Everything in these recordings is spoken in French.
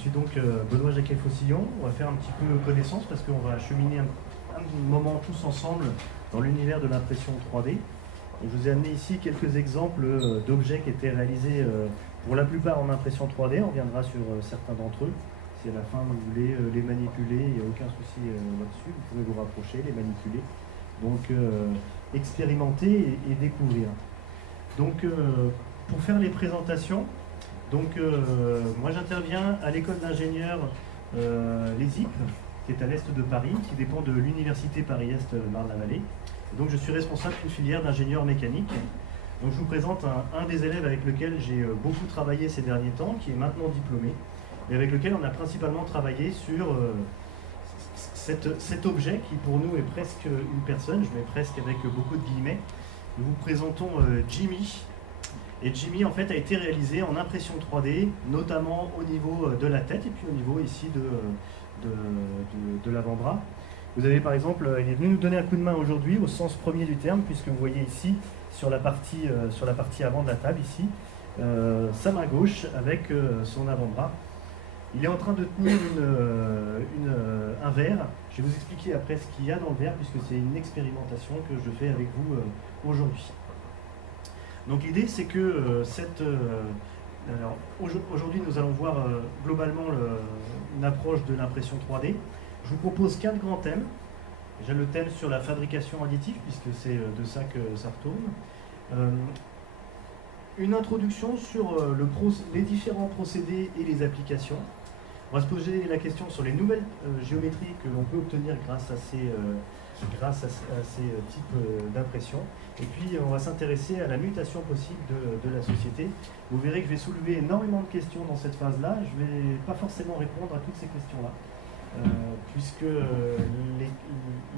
suis donc Benoît Jacquet-Faucillon. On va faire un petit peu connaissance parce qu'on va cheminer un moment tous ensemble dans l'univers de l'impression 3D. Et je vous ai amené ici quelques exemples d'objets qui étaient réalisés pour la plupart en impression 3D. On reviendra sur certains d'entre eux. Si à la fin vous voulez les manipuler, il n'y a aucun souci là-dessus. Vous pouvez vous rapprocher, les manipuler. Donc expérimenter et découvrir. Donc pour faire les présentations, moi j'interviens à l'école d'ingénieurs l'ESIP, qui est à l'est de Paris, qui dépend de l'université Paris-Est Marne-la-Vallée. Donc je suis responsable d'une filière d'ingénieurs mécaniques. Donc je vous présente un des élèves avec lequel j'ai beaucoup travaillé ces derniers temps, qui est maintenant diplômé, et avec lequel on a principalement travaillé sur cet objet qui pour nous est presque une personne, je mets presque avec beaucoup de guillemets. Nous vous présentons Jimmy. Et Jimmy en fait a été réalisé en impression 3D, notamment au niveau de la tête et puis au niveau ici de l'avant-bras. Vous avez par exemple, il est venu nous donner un coup de main aujourd'hui au sens premier du terme, puisque vous voyez ici sur la partie avant de la table ici, sa main gauche avec son avant-bras. Il est en train de tenir un verre. Je vais vous expliquer après ce qu'il y a dans le verre, puisque c'est une expérimentation que je fais avec vous aujourd'hui. Donc l'idée c'est que aujourd'hui nous allons voir globalement une approche de l'impression 3D. Je vous propose 4 grands thèmes. Déjà le thème sur la fabrication additive, puisque c'est de ça que ça retourne. Une introduction sur les différents procédés et les applications. On va se poser la question sur les nouvelles géométries que l'on peut obtenir grâce à ces types d'impression. Et puis on va s'intéresser à la mutation possible de la société. Vous verrez que je vais soulever énormément de questions dans cette phase-là. Je ne vais pas forcément répondre à toutes ces questions-là, puisque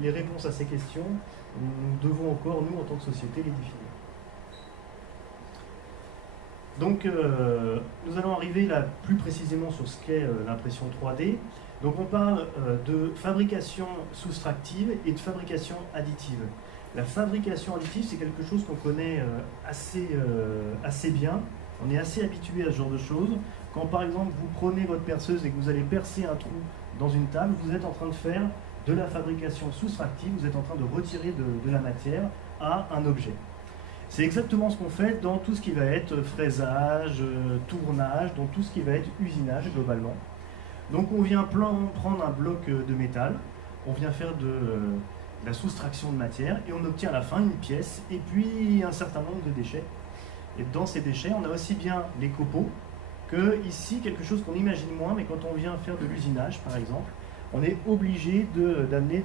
les réponses à ces questions, nous devons encore, nous, en tant que société, les définir. Donc nous allons arriver là plus précisément sur ce qu'est l'impression 3D. Donc on parle de fabrication soustractive et de fabrication additive. La fabrication additive, c'est quelque chose qu'on connaît assez bien. On est assez habitué à ce genre de choses. Quand par exemple vous prenez votre perceuse et que vous allez percer un trou dans une table, vous êtes en train de faire de la fabrication soustractive, vous êtes en train de retirer de la matière à un objet. C'est exactement ce qu'on fait dans tout ce qui va être fraisage, tournage, dans tout ce qui va être usinage globalement. Donc on vient prendre un bloc de métal, on vient faire de la soustraction de matière et on obtient à la fin une pièce et puis un certain nombre de déchets. Et dans ces déchets, on a aussi bien les copeaux que ici quelque chose qu'on imagine moins, mais quand on vient faire de l'usinage par exemple, on est obligé d'amener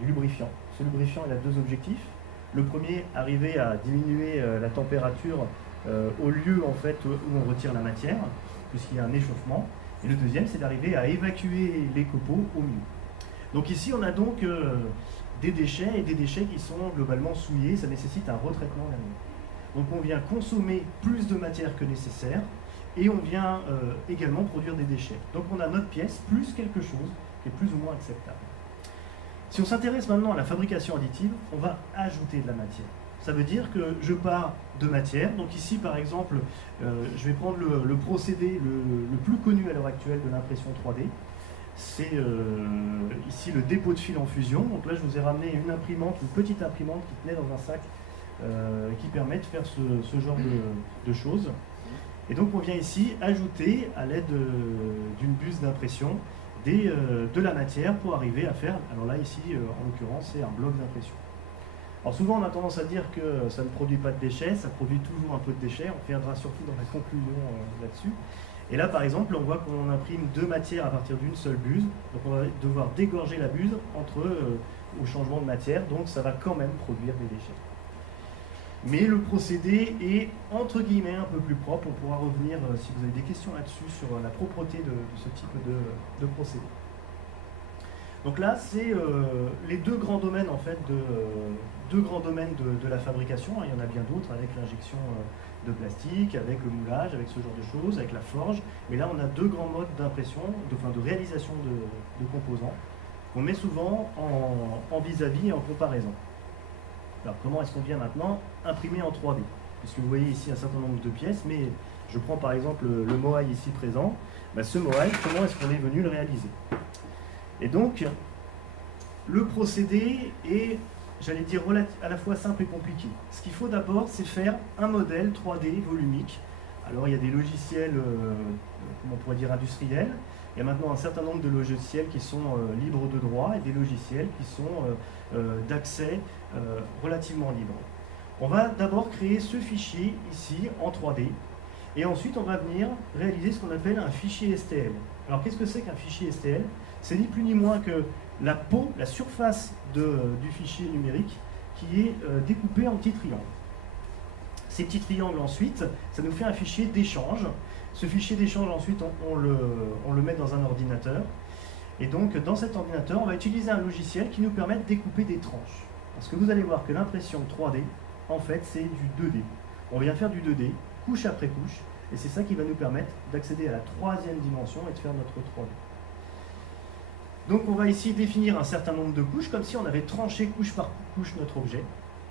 du lubrifiant. Ce lubrifiant il a 2 objectifs. Le premier, arriver à diminuer la température au lieu en fait, où on retire la matière, puisqu'il y a un échauffement. Et le deuxième, c'est d'arriver à évacuer les copeaux au mieux. Donc ici, on a donc des déchets, et des déchets qui sont globalement souillés, ça nécessite un retraitement manuel. Donc on vient consommer plus de matière que nécessaire, et on vient également produire des déchets. Donc on a notre pièce, plus quelque chose qui est plus ou moins acceptable. Si on s'intéresse maintenant à la fabrication additive, on va ajouter de la matière. Ça veut dire que je pars de matière. Donc ici, par exemple, je vais prendre le procédé le plus connu à l'heure actuelle de l'impression 3D. C'est ici le dépôt de fil en fusion. Donc là, je vous ai ramené une imprimante, une petite imprimante qui tenait dans un sac qui permet de faire ce genre de choses. Et donc, on vient ici ajouter, à l'aide d'une buse d'impression, de la matière pour arriver à faire, alors là ici en l'occurrence c'est un bloc d'impression. Alors souvent on a tendance à dire que ça ne produit pas de déchets, ça produit toujours un peu de déchets, on reviendra surtout dans la conclusion là-dessus. Et là par exemple on voit qu'on imprime 2 matières à partir d'une seule buse, donc on va devoir dégorger la buse au changement de matière, donc ça va quand même produire des déchets. Mais le procédé est entre guillemets un peu plus propre. On pourra revenir si vous avez des questions là-dessus sur la propreté de ce type de procédé. Donc là, c'est les 2 grands domaines en fait de la fabrication. Il y en a bien d'autres avec l'injection de plastique, avec le moulage, avec ce genre de choses, avec la forge. Mais là, on a 2 grands modes d'impression, de réalisation de composants qu'on met souvent en vis-à-vis et en comparaison. Alors comment est-ce qu'on vient maintenant imprimer en 3D? Puisque vous voyez ici un certain nombre de pièces, mais Je prends par exemple le Moai ici présent. Ben, ce Moai, comment est-ce qu'on est venu le réaliser? Et donc, le procédé est, j'allais dire, à la fois simple et compliqué. Ce qu'il faut d'abord, c'est faire un modèle 3D volumique. Alors, il y a des logiciels, comment on pourrait dire, industriels. Il y a maintenant un certain nombre de logiciels qui sont libres de droit et des logiciels qui sont d'accès relativement libre. On va d'abord créer ce fichier ici en 3D et ensuite on va venir réaliser ce qu'on appelle un fichier STL. Alors qu'est-ce que c'est qu'un fichier STL? C'est ni plus ni moins que la peau, la surface du fichier numérique qui est découpée en petits triangles. Ces petits triangles ensuite, ça nous fait un fichier d'échange. Ce fichier d'échange ensuite on le met dans un ordinateur et donc dans cet ordinateur on va utiliser un logiciel qui nous permet de découper des tranches. Parce que vous allez voir que l'impression 3D en fait c'est du 2D. On vient faire du 2D, couche après couche, et c'est ça qui va nous permettre d'accéder à la troisième dimension et de faire notre 3D. Donc on va ici définir un certain nombre de couches, comme si on avait tranché couche par couche notre objet,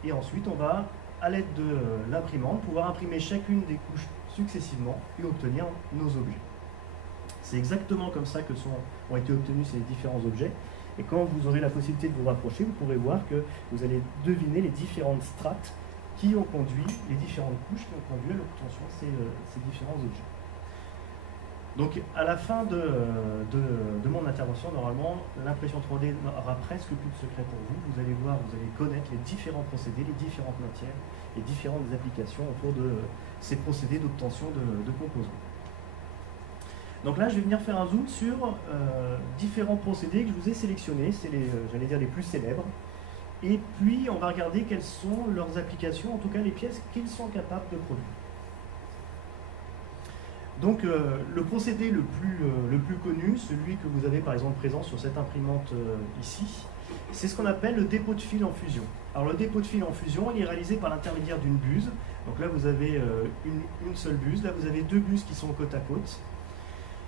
et ensuite on va, à l'aide de l'imprimante, pouvoir imprimer chacune des couches successivement et obtenir nos objets. C'est exactement comme ça que ont été obtenus ces différents objets. Et quand vous aurez la possibilité de vous rapprocher, vous pourrez voir que vous allez deviner les différentes strates qui ont conduit, les différentes couches qui ont conduit à l'obtention de ces différents objets. Donc à la fin de mon intervention, normalement, l'impression 3D n'aura presque plus de secret pour vous. Vous allez voir, vous allez connaître les différents procédés, les différentes matières, les différentes applications autour de ces procédés d'obtention de composants. Donc là, je vais venir faire un zoom sur différents procédés que je vous ai sélectionnés. C'est j'allais dire, les plus célèbres. Et puis, on va regarder quelles sont leurs applications, en tout cas les pièces qu'ils sont capables de produire. Donc, le procédé le plus connu, celui que vous avez par exemple présent sur cette imprimante ici, c'est ce qu'on appelle le dépôt de fil en fusion. Alors, le dépôt de fil en fusion, il est réalisé par l'intermédiaire d'une buse. Donc là, vous avez une seule buse. Là, vous avez deux buses qui sont côte à côte.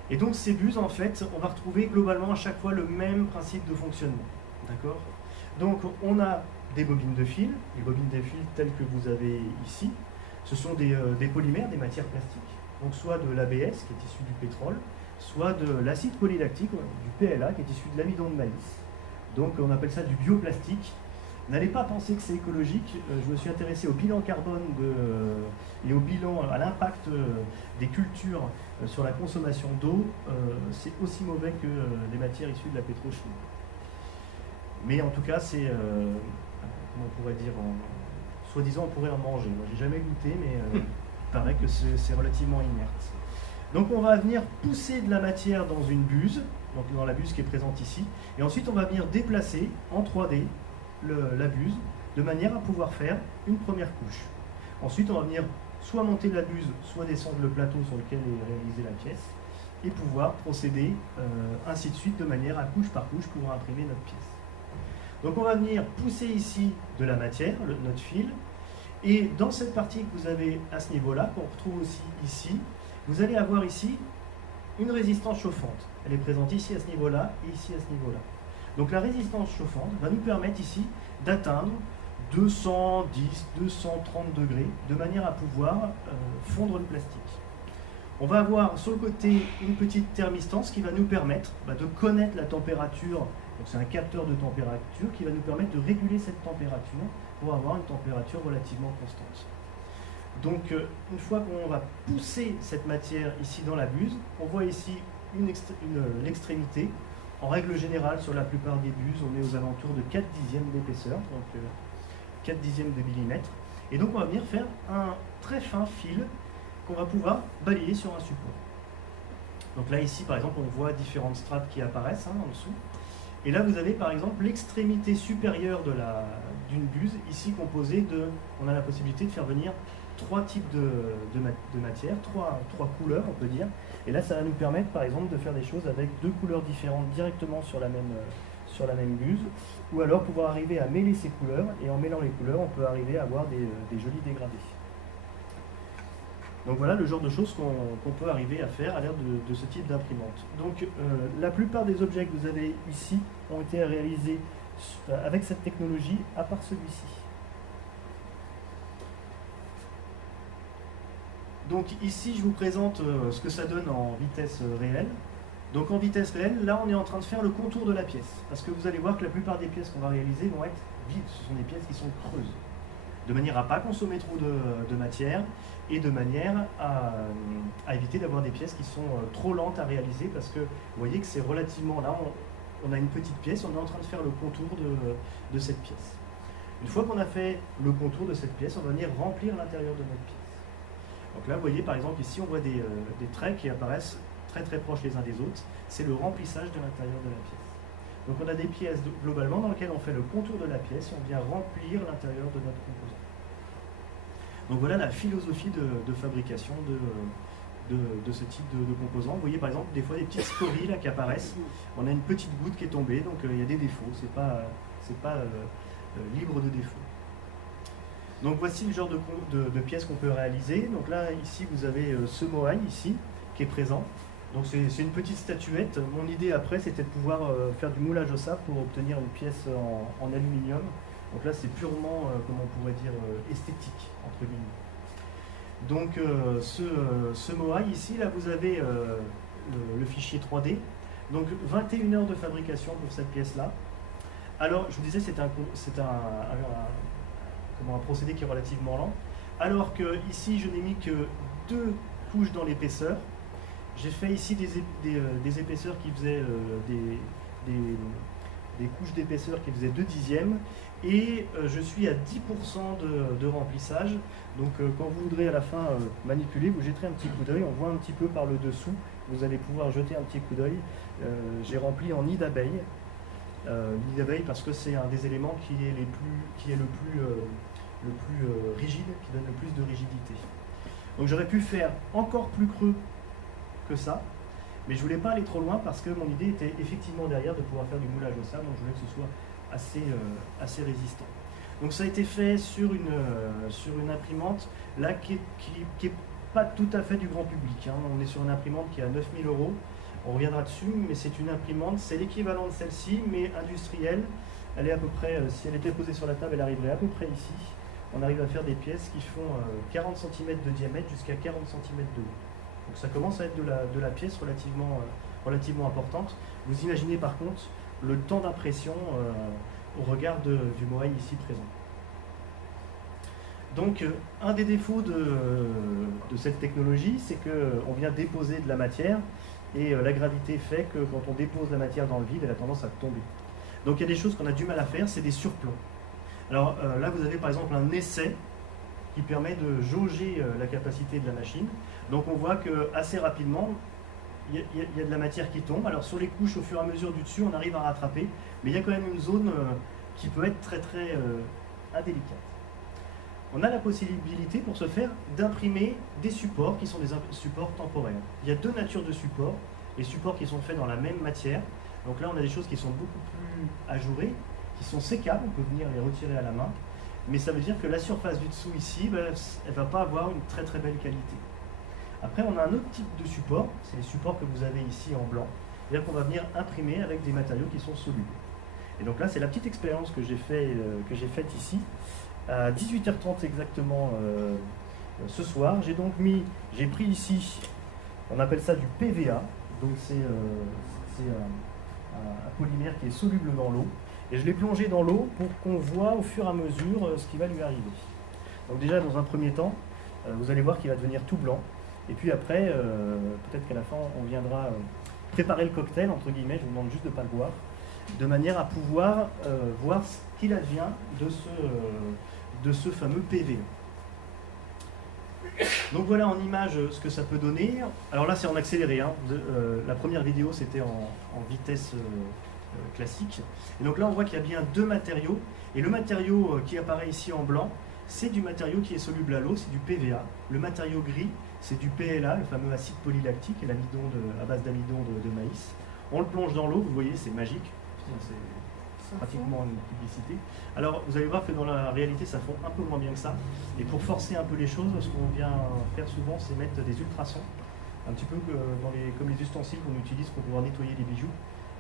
Et donc, ces buses, en fait, on va retrouver globalement à chaque fois le même principe de fonctionnement. D'accord ? Donc, on a des bobines de fil, les bobines de fil telles que vous avez ici. Ce sont des polymères, des matières plastiques. Donc, soit de l'ABS, qui est issu du pétrole, soit de l'acide polylactique, du PLA, qui est issu de l'amidon de maïs. Donc, on appelle ça du bioplastique. N'allez pas penser que c'est écologique. Je me suis intéressé au bilan carbone et au bilan, à l'impact des cultures sur la consommation d'eau. C'est aussi mauvais que des matières issues de la pétrochimie. Mais en tout cas, c'est, comment on pourrait dire, soi-disant, on pourrait en manger. Moi, j'ai jamais goûté, mais il paraît que c'est relativement inerte. Donc, on va venir pousser de la matière dans une buse, donc dans la buse qui est présente ici, et ensuite, on va venir déplacer en 3D la buse, de manière à pouvoir faire une première couche. Ensuite, on va venir soit monter la buse, soit descendre le plateau sur lequel est réalisée la pièce, et pouvoir procéder ainsi de suite, de manière à couche par couche, pouvoir imprimer notre pièce. Donc on va venir pousser ici de la matière, notre fil, et dans cette partie que vous avez à ce niveau-là, qu'on retrouve aussi ici, vous allez avoir ici une résistance chauffante. Elle est présente ici à ce niveau-là et ici à ce niveau-là. Donc la résistance chauffante va nous permettre ici d'atteindre 210, 230 degrés, de manière à pouvoir fondre le plastique. On va avoir sur le côté une petite thermistance qui va nous permettre de connaître la température. C'est un capteur de température qui va nous permettre de réguler cette température pour avoir une température relativement constante. Donc une fois qu'on va pousser cette matière ici dans la buse, on voit ici l'extrémité. En règle générale, sur la plupart des buses, on est aux alentours de 4 dixièmes d'épaisseur, donc 4 dixièmes de millimètre. Et donc on va venir faire un très fin fil qu'on va pouvoir balayer sur un support. Donc là ici par exemple on voit différentes strates qui apparaissent en dessous. Et là vous avez par exemple l'extrémité supérieure d'une buse, ici composée on a la possibilité de faire venir 3 types de matières, 3 couleurs on peut dire. Et là ça va nous permettre par exemple de faire des choses avec 2 couleurs différentes directement sur la même buse, ou alors pouvoir arriver à mêler ces couleurs, et en mêlant les couleurs on peut arriver à avoir des jolis dégradés. Donc voilà le genre de choses qu'on peut arriver à faire à l'aide de ce type d'imprimante. Donc la plupart des objets que vous avez ici ont été réalisés avec cette technologie, à part celui-ci. Donc ici, je vous présente ce que ça donne en vitesse réelle. Donc en vitesse réelle, là, on est en train de faire le contour de la pièce. Parce que vous allez voir que la plupart des pièces qu'on va réaliser vont être vides. Ce sont des pièces qui sont creuses. De manière à ne pas consommer trop de matière et de manière à éviter d'avoir des pièces qui sont trop lentes à réaliser. Parce que vous voyez que c'est relativement... Là, on a une petite pièce, on est en train de faire le contour de cette pièce. Une fois qu'on a fait le contour de cette pièce, on va venir remplir l'intérieur de notre pièce. Donc là, vous voyez, par exemple, ici, on voit des traits qui apparaissent très très proches les uns des autres. C'est le remplissage de l'intérieur de la pièce. Donc on a des pièces globalement dans lesquelles on fait le contour de la pièce et on vient remplir l'intérieur de notre composant. Donc voilà la philosophie de fabrication de ce type de composants. Vous voyez par exemple des fois des petites scories là qui apparaissent. On a une petite goutte qui est tombée, donc il y a des défauts. C'est pas libre de défauts. Donc voici le genre de pièces qu'on peut réaliser. Donc là, ici, vous avez ce moai ici qui est présent. Donc c'est une petite statuette. Mon idée après, c'était de pouvoir faire du moulage au sable pour obtenir une pièce en aluminium. Donc là, c'est purement, comment on pourrait dire, esthétique, entre guillemets. Donc ce moai ici, là, vous avez le fichier 3D. Donc 21 heures de fabrication pour cette pièce-là. Alors, je vous disais, c'est un procédé qui est relativement lent. Alors que ici, je n'ai mis que 2 couches dans l'épaisseur. J'ai fait ici des épaisseurs qui faisaient des couches d'épaisseur qui faisaient 2/10. Et je suis à 10% de remplissage. Donc quand vous voudrez à la fin manipuler, vous jetterez un petit coup d'œil. On voit un petit peu par le dessous. Vous allez pouvoir jeter un petit coup d'œil. J'ai rempli en nid d'abeille. Nid d'abeille parce que c'est un des éléments qui est le plus rigide, qui donne le plus de rigidité. Donc j'aurais pu faire encore plus creux que ça, mais je voulais pas aller trop loin parce que mon idée était effectivement derrière de pouvoir faire du moulage au sable, donc je voulais que ce soit assez résistant. Donc ça a été fait sur une imprimante là qui est pas tout à fait du grand public, hein. On est sur une imprimante qui est à 9 000 €. On reviendra dessus, mais c'est une imprimante, c'est l'équivalent de celle-ci, mais industrielle. Elle est à peu près, si elle était posée sur la table, elle arriverait à peu près ici. On arrive à faire des pièces qui font 40 cm de diamètre jusqu'à 40 cm de haut. Donc ça commence à être de la pièce relativement importante. Vous imaginez par contre le temps d'impression au regard du moai ici présent. Donc un des défauts de cette technologie, c'est qu'on vient déposer de la matière et la gravité fait que quand on dépose la matière dans le vide, elle a tendance à tomber. Donc il y a des choses qu'on a du mal à faire, c'est des surplombs. Alors là, vous avez par exemple un essai qui permet de jauger la capacité de la machine. Donc on voit que assez rapidement, il y a de la matière qui tombe. Alors sur les couches, au fur et à mesure du dessus, on arrive à rattraper, mais il y a quand même une zone qui peut être très très indélicate. On a la possibilité pour ce faire d'imprimer des supports qui sont des supports temporaires. Il y a 2 natures de supports, les supports qui sont faits dans la même matière. Donc là, on a des choses qui sont beaucoup plus ajourées, qui sont sécables, on peut venir les retirer à la main, mais ça veut dire que la surface du dessous ici, elle ne va pas avoir une très très belle qualité. Après, on a un autre type de support, c'est les supports que vous avez ici en blanc, c'est-à-dire qu'on va venir imprimer avec des matériaux qui sont solubles. Et donc là, c'est la petite expérience que j'ai faite ici, à 18h30 exactement ce soir. J'ai pris ici, on appelle ça du PVA, donc c'est un polymère qui est soluble dans l'eau, et je l'ai plongé dans l'eau pour qu'on voit au fur et à mesure ce qui va lui arriver. Donc déjà, dans un premier temps, vous allez voir qu'il va devenir tout blanc, et puis après, peut-être qu'à la fin, on viendra préparer le cocktail, entre guillemets, je vous demande juste de ne pas le boire, de manière à pouvoir voir ce qu'il advient de ce fameux PV. Donc voilà en image ce que ça peut donner. Alors là c'est en accéléré, hein. La première vidéo c'était en vitesse classique. Et donc là on voit qu'il y a bien 2 matériaux. Et le matériau qui apparaît ici en blanc, c'est du matériau qui est soluble à l'eau, c'est du PVA. Le matériau gris, c'est du PLA, le fameux acide polylactique, l'amidon à base d'amidon de maïs. On le plonge dans l'eau, vous voyez, c'est magique. C'est pratiquement une publicité. Alors, vous allez voir que dans la réalité, ça fond un peu moins bien que ça. Et pour forcer un peu les choses, ce qu'on vient faire souvent, c'est mettre des ultrasons, un petit peu comme les ustensiles qu'on utilise pour pouvoir nettoyer les bijoux,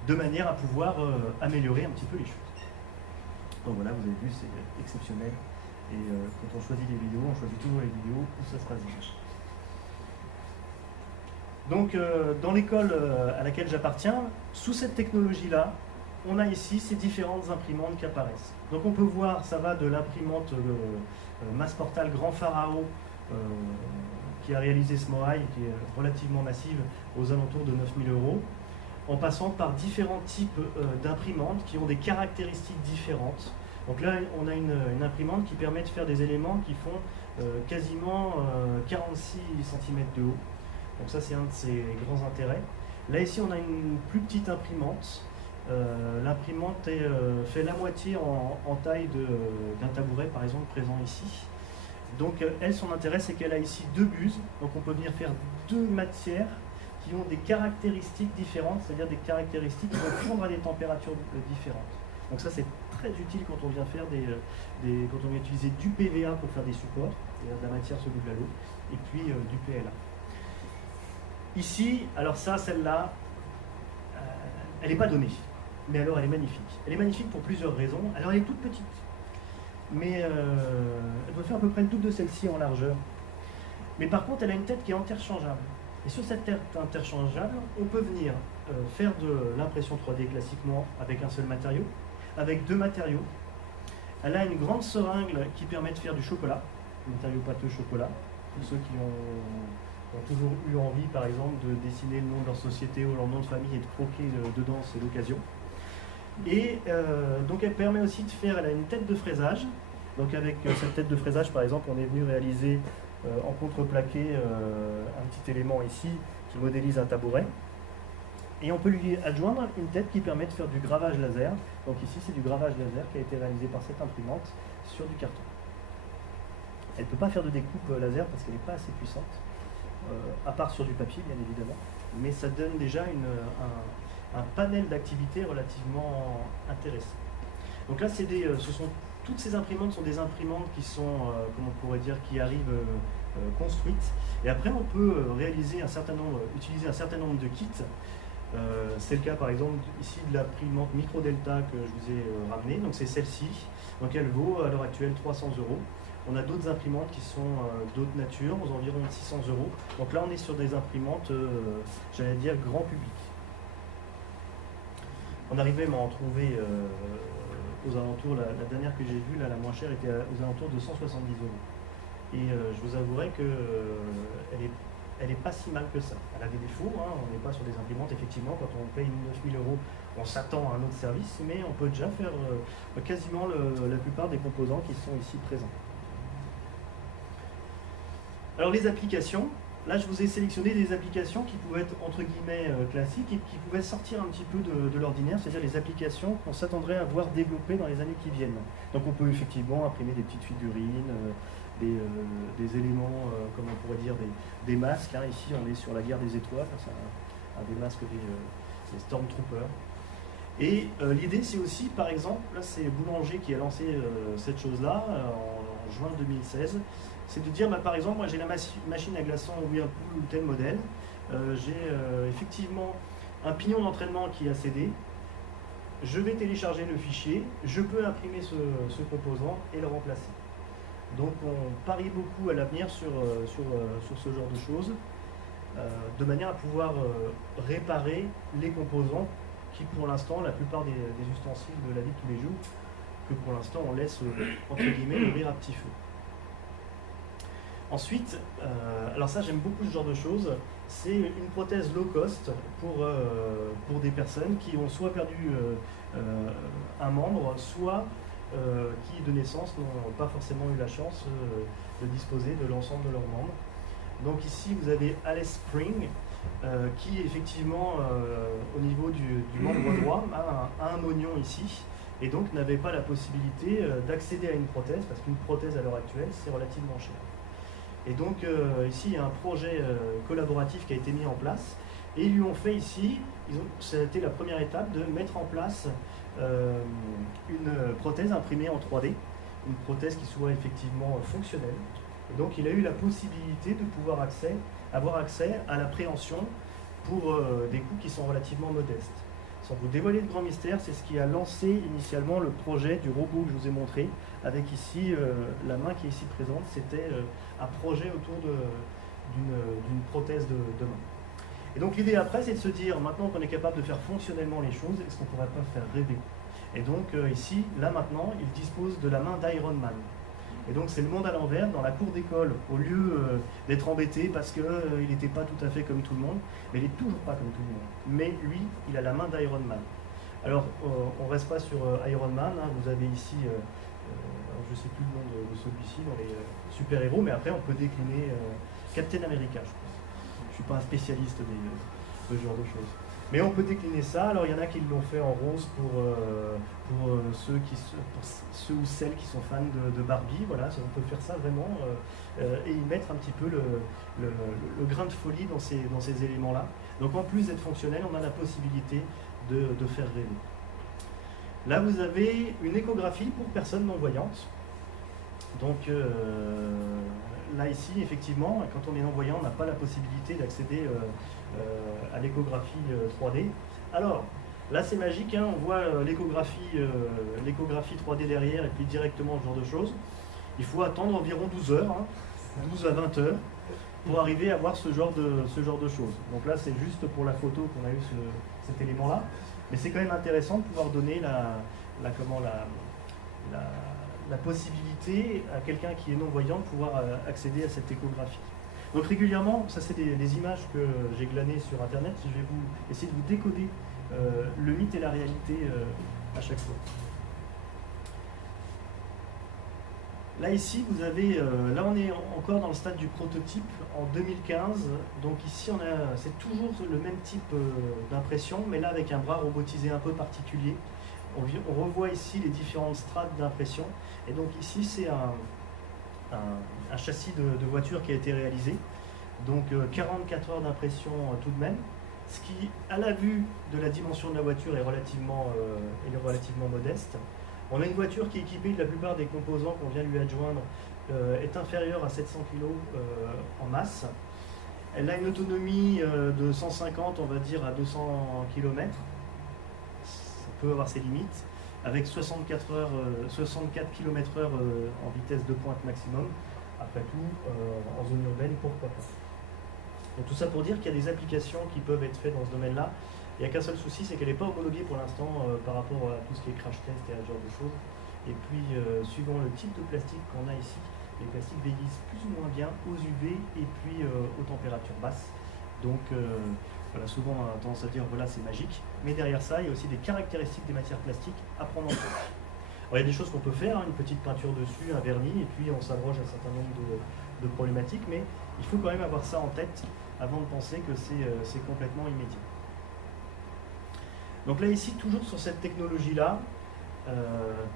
de manière à pouvoir améliorer un petit peu les choses. Donc voilà, vous avez vu, c'est exceptionnel. Et quand on choisit les vidéos, on choisit toujours les vidéos où ça se passe bien. Donc dans l'école à laquelle j'appartiens, sous cette technologie-là, on a ici ces différentes imprimantes qui apparaissent. Donc on peut voir, ça va de l'imprimante Massportal Grand Pharaon qui a réalisé ce Moai, qui est relativement massive, aux alentours de 9 000 €, en passant par différents types d'imprimantes qui ont des caractéristiques différentes. Donc là, on a une imprimante qui permet de faire des éléments qui font quasiment 46 cm de haut. Donc ça, c'est un de ses grands intérêts. Là, ici, on a une plus petite imprimante. L'imprimante fait la moitié en taille d'un tabouret, par exemple, présent ici. Donc, elle, son intérêt, c'est qu'elle a ici deux buses. Donc, on peut venir faire deux matières qui ont des caractéristiques différentes, c'est-à-dire des caractéristiques qui vont fondre à des températures différentes. Donc ça, c'est très utile quand on vient faire quand on vient utiliser du PVA pour faire des supports, c'est-à-dire de la matière soluble à l'eau, et puis du PLA. Ici, alors ça, celle-là, elle n'est pas donnée, mais alors elle est magnifique. Elle est magnifique pour plusieurs raisons. Alors elle est toute petite, mais elle doit faire à peu près le double de celle-ci en largeur. Mais par contre, elle a une tête qui est interchangeable. Et sur cette tête interchangeable, on peut venir faire de l'impression 3D classiquement avec un seul matériau, avec deux matériaux. Elle a une grande seringue qui permet de faire du chocolat, un matériau pâteux chocolat, pour ceux qui ont toujours eu envie, par exemple, de dessiner le nom de leur société ou leur nom de famille et de croquer dedans, c'est l'occasion. Et donc elle permet aussi de faire, elle a une tête de fraisage. Donc avec cette tête de fraisage, par exemple, on est venu réaliser en contreplaqué un petit élément ici qui modélise un tabouret. Et on peut lui adjoindre une tête qui permet de faire du gravage laser. Donc ici, c'est du gravage laser qui a été réalisé par cette imprimante sur du carton. Elle ne peut pas faire de découpe laser parce qu'elle n'est pas assez puissante, à part sur du papier, bien évidemment. Mais ça donne déjà un panel d'activités relativement intéressant. Donc là, toutes ces imprimantes sont des imprimantes qui sont, comme on pourrait dire, qui arrivent construites. Et après, on peut utiliser un certain nombre de kits. C'est le cas par exemple ici de l'imprimante Micro Delta que je vous ai ramenée, donc c'est celle-ci, donc elle vaut à l'heure actuelle 300 €. On a d'autres imprimantes qui sont d'autres natures, aux environs de 600 €. Donc là on est sur des imprimantes, j'allais dire grand public. On arrive même à en trouver aux alentours, la dernière que j'ai vue, là, la moins chère était aux alentours de 170 €. Et je vous avouerai elle n'est pas si mal que ça. Elle a des défauts, hein. On n'est pas sur des imprimantes, effectivement, quand on paye 9 000 €, on s'attend à un autre service, mais on peut déjà faire quasiment la plupart des composants qui sont ici présents. Alors les applications, là je vous ai sélectionné des applications qui pouvaient être entre guillemets classiques et qui pouvaient sortir un petit peu de l'ordinaire, c'est-à-dire les applications qu'on s'attendrait à voir développer dans les années qui viennent. Donc on peut effectivement imprimer des petites figurines, des éléments, comme on pourrait dire, des masques. Hein. Ici, on est sur la guerre des étoiles, c'est un des masques des Stormtroopers. Et l'idée, c'est aussi, par exemple, là, c'est Boulanger qui a lancé cette chose-là en juin 2016. C'est de dire, par exemple, moi, j'ai la machine à glaçons Whirlpool ou tel modèle. J'ai effectivement un pignon d'entraînement qui a cédé. Je vais télécharger le fichier, je peux imprimer ce composant et le remplacer. Donc on parie beaucoup à l'avenir sur ce genre de choses, de manière à pouvoir réparer les composants qui pour l'instant, la plupart des ustensiles de la vie de tous les jours, que pour l'instant on laisse entre guillemets mourir à petit feu. Ensuite, alors ça j'aime beaucoup ce genre de choses, c'est une prothèse low cost pour des personnes qui ont soit perdu un membre, soit qui de naissance n'ont pas forcément eu la chance de disposer de l'ensemble de leurs membres. Donc ici vous avez Alice Spring qui effectivement au niveau du membre droit a un mognon ici et donc n'avait pas la possibilité d'accéder à une prothèse parce qu'une prothèse à l'heure actuelle c'est relativement cher. Et donc ici il y a un projet collaboratif qui a été mis en place et ils lui ont fait ici, ça a été la première étape de mettre en place une prothèse imprimée en 3D, une prothèse qui soit effectivement fonctionnelle. Et donc il a eu la possibilité de pouvoir avoir accès à la préhension pour des coûts qui sont relativement modestes. Sans vous dévoiler de grands mystères, c'est ce qui a lancé initialement le projet du robot que je vous ai montré, avec ici la main qui est ici présente, c'était un projet autour d'une prothèse de main. Et donc l'idée après, c'est de se dire, maintenant qu'on est capable de faire fonctionnellement les choses, est-ce qu'on ne pourrait pas faire rêver? Et donc ici, là maintenant, il dispose de la main d'Iron Man. Et donc c'est le monde à l'envers, dans la cour d'école, au lieu d'être embêté parce qu'il n'était pas tout à fait comme tout le monde, mais il n'est toujours pas comme tout le monde. Mais lui, il a la main d'Iron Man. Alors on ne reste pas sur Iron Man, hein. Vous avez ici, je ne sais plus le nom de celui-ci, dans les super-héros, mais après on peut décliner Captain America, je pense. Je ne suis pas un spécialiste de ce genre de choses. Mais on peut décliner ça. Alors il y en a qui l'ont fait en rose pour ceux ou celles qui sont fans de Barbie. Voilà, on peut faire ça vraiment et y mettre un petit peu le grain de folie dans ces éléments-là. Donc en plus d'être fonctionnel, on a la possibilité de faire rêver. Là vous avez une échographie pour personnes non-voyantes. Donc là ici, effectivement, quand on est non-voyant, on n'a pas la possibilité d'accéder à l'échographie 3D. Alors, là c'est magique, hein, on voit l'échographie 3D derrière et puis directement ce genre de choses. Il faut attendre environ 12 heures, hein, 12 à 20 heures, pour arriver à voir ce genre de choses. Donc là c'est juste pour la photo qu'on a eu cet élément-là. Mais c'est quand même intéressant de pouvoir donner la possibilité à quelqu'un qui est non-voyant de pouvoir accéder à cette échographie. Donc régulièrement, ça c'est des images que j'ai glanées sur Internet, je vais essayer de vous décoder le mythe et la réalité à chaque fois. Là ici, vous avez, là on est encore dans le stade du prototype en 2015, donc ici c'est toujours le même type d'impression, mais là avec un bras robotisé un peu particulier. On revoit ici les différentes strates d'impression, et donc ici c'est un châssis de voiture qui a été réalisé, donc 44 heures d'impression tout de même, ce qui, à la vue de la dimension de la voiture, est relativement modeste. On a une voiture qui est équipée de la plupart des composants qu'on vient lui adjoindre, est inférieure à 700 kg en masse. Elle a une autonomie de 150, on va dire, à 200 km. Ça peut avoir ses limites, avec 64 km/h en vitesse de pointe maximum. Après tout, en zone urbaine, pourquoi pas. Donc tout ça pour dire qu'il y a des applications qui peuvent être faites dans ce domaine-là. Il n'y a qu'un seul souci, c'est qu'elle n'est pas homologuée pour l'instant par rapport à tout ce qui est crash test et à ce genre de choses. Et puis, suivant le type de plastique qu'on a ici, les plastiques vieillissent plus ou moins bien aux UV et puis aux températures basses. Donc, voilà, souvent on a tendance à dire voilà, c'est magique. Mais derrière ça, il y a aussi des caractéristiques des matières plastiques à prendre en compte. Alors, il y a des choses qu'on peut faire, hein, une petite peinture dessus, un vernis, et puis on s'abroge un certain nombre de problématiques, mais il faut quand même avoir ça en tête avant de penser que c'est complètement immédiat. Donc là ici, toujours sur cette technologie-là,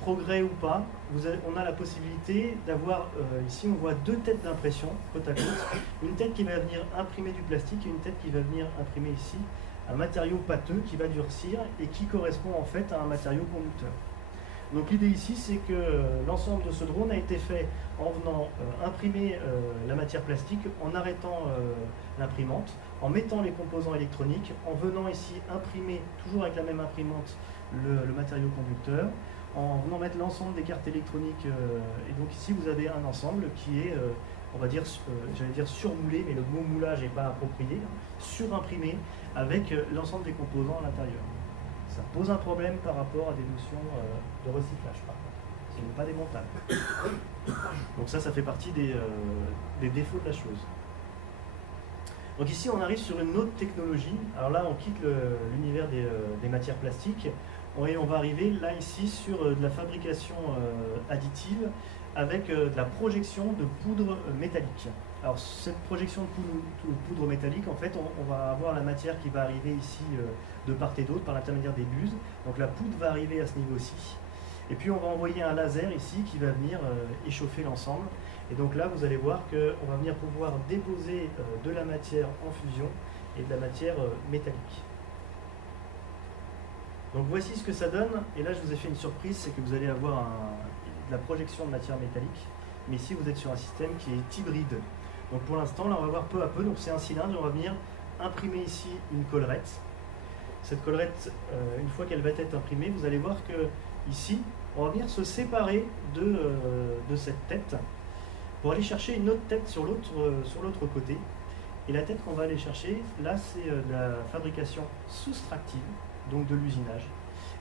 progrès ou pas, on a la possibilité d'avoir, ici on voit deux têtes d'impression côte à côte, une tête qui va venir imprimer du plastique et une tête qui va venir imprimer ici un matériau pâteux qui va durcir et qui correspond en fait à un matériau conducteur. Donc l'idée ici, c'est que l'ensemble de ce drone a été fait en venant imprimer la matière plastique, en arrêtant l'imprimante, en mettant les composants électroniques, en venant ici imprimer, toujours avec la même imprimante, le matériau conducteur, en venant mettre l'ensemble des cartes électroniques. Et donc ici, vous avez un ensemble qui est, on va dire, j'allais dire surmoulé, mais le mot moulage n'est pas approprié, surimprimé avec l'ensemble des composants à l'intérieur. Ça pose un problème par rapport à des notions de recyclage, par contre. Ce n'est pas démontable. Donc ça fait partie des défauts de la chose. Donc ici, on arrive sur une autre technologie. Alors là, on quitte l'univers des matières plastiques et on va arriver là, ici, sur de la fabrication additive avec de la projection de poudre métallique. Alors cette projection de poudre métallique, en fait, on va avoir la matière qui va arriver ici de part et d'autre par l'intermédiaire des buses. Donc la poudre va arriver à ce niveau-ci. Et puis on va envoyer un laser ici qui va venir échauffer l'ensemble. Et donc là, vous allez voir qu'on va venir pouvoir déposer de la matière en fusion et de la matière métallique. Donc voici ce que ça donne. Et là, je vous ai fait une surprise, c'est que vous allez avoir de la projection de matière métallique. Mais ici, vous êtes sur un système qui est hybride. Donc pour l'instant, là, on va voir peu à peu. Donc c'est un cylindre et on va venir imprimer ici une collerette. Cette collerette, une fois qu'elle va être imprimée, vous allez voir que ici, on va venir se séparer de cette tête pour aller chercher une autre tête sur l'autre côté. Et la tête qu'on va aller chercher, là, c'est de la fabrication soustractive, donc de l'usinage.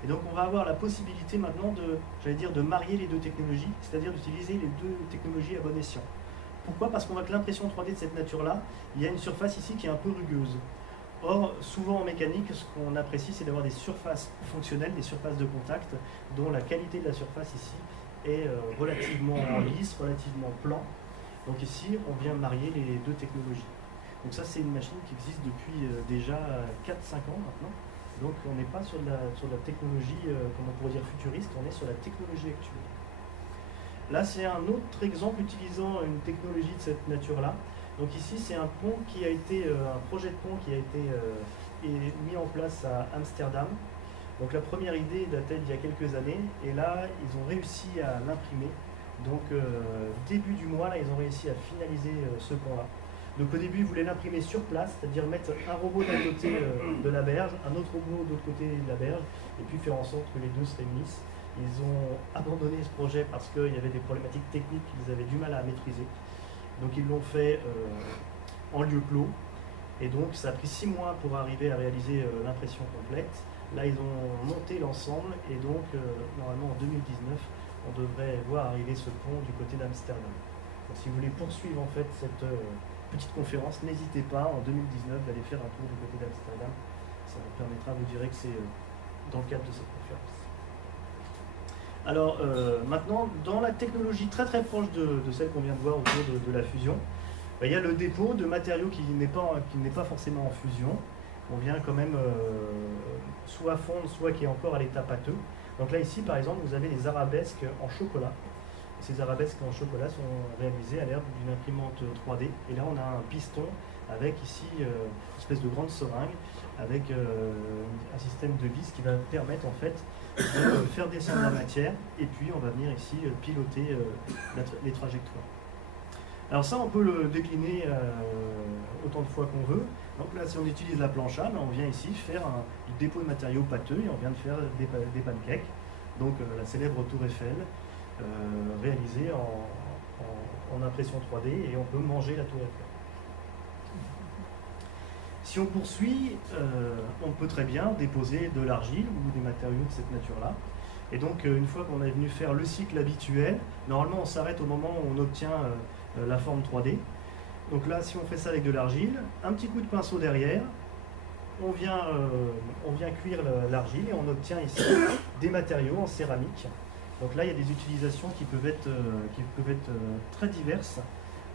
Et donc on va avoir la possibilité maintenant de marier les deux technologies, c'est-à-dire d'utiliser les deux technologies à bon escient. Pourquoi? Parce qu'on voit que l'impression 3D de cette nature-là, il y a une surface ici qui est un peu rugueuse. Or, souvent en mécanique, ce qu'on apprécie, c'est d'avoir des surfaces fonctionnelles, des surfaces de contact, dont la qualité de la surface ici est relativement lisse, relativement plan. Donc ici, on vient marier les deux technologies. Donc ça, c'est une machine qui existe depuis déjà 4-5 ans maintenant. Donc on n'est pas sur la technologie, comme on pourrait dire, futuriste, on est sur la technologie actuelle. Là, c'est un autre exemple utilisant une technologie de cette nature-là. Donc ici, c'est un pont qui a été, un projet de pont qui a été mis en place à Amsterdam. Donc la première idée datait d'il y a quelques années, et là, ils ont réussi à l'imprimer. Donc début du mois, là, ils ont réussi à finaliser ce pont-là. Donc au début, ils voulaient l'imprimer sur place, c'est-à-dire mettre un robot d'un côté de la berge, un autre robot de l'autre côté de la berge, et puis faire en sorte que les deux se réunissent. Ils ont abandonné ce projet parce qu'il y avait des problématiques techniques qu'ils avaient du mal à maîtriser. Donc ils l'ont fait en lieu clos. Et donc ça a pris 6 mois pour arriver à réaliser l'impression complète. Là, ils ont monté l'ensemble, et donc normalement en 2019, on devrait voir arriver ce pont du côté d'Amsterdam. Donc si vous voulez poursuivre en fait cette petite conférence, n'hésitez pas en 2019 d'aller faire un tour du côté d'Amsterdam. Ça vous permettra, vous direz que c'est dans le cadre de cette conférence. Alors maintenant, dans la technologie très très proche de celle qu'on vient de voir autour de la fusion, il y a le dépôt de matériaux qui n'est pas forcément en fusion. On vient quand même soit fondre, soit qui est encore à l'état pâteux. Donc là ici par exemple, vous avez des arabesques en chocolat. Ces arabesques en chocolat sont réalisées à l'aide d'une imprimante 3D. Et là, on a un piston avec ici une espèce de grande seringue avec un système de vis qui va permettre en fait de faire descendre la matière. Et puis, on va venir ici piloter les trajectoires. Alors ça, on peut le décliner autant de fois qu'on veut. Donc là, si on utilise la plancha, on vient ici faire du dépôt de matériaux pâteux et on vient de faire des pancakes. Donc la célèbre tour Eiffel. Réalisé en impression 3D, et on peut manger la tour Eiffel. Si on poursuit, on peut très bien déposer de l'argile ou des matériaux de cette nature-là. Et donc une fois qu'on est venu faire le cycle habituel, normalement on s'arrête au moment où on obtient la forme 3D. Donc là, si on fait ça avec de l'argile, un petit coup de pinceau derrière, on vient cuire l'argile et on obtient ici des matériaux en céramique. Donc là, il y a des utilisations qui peuvent être très diverses.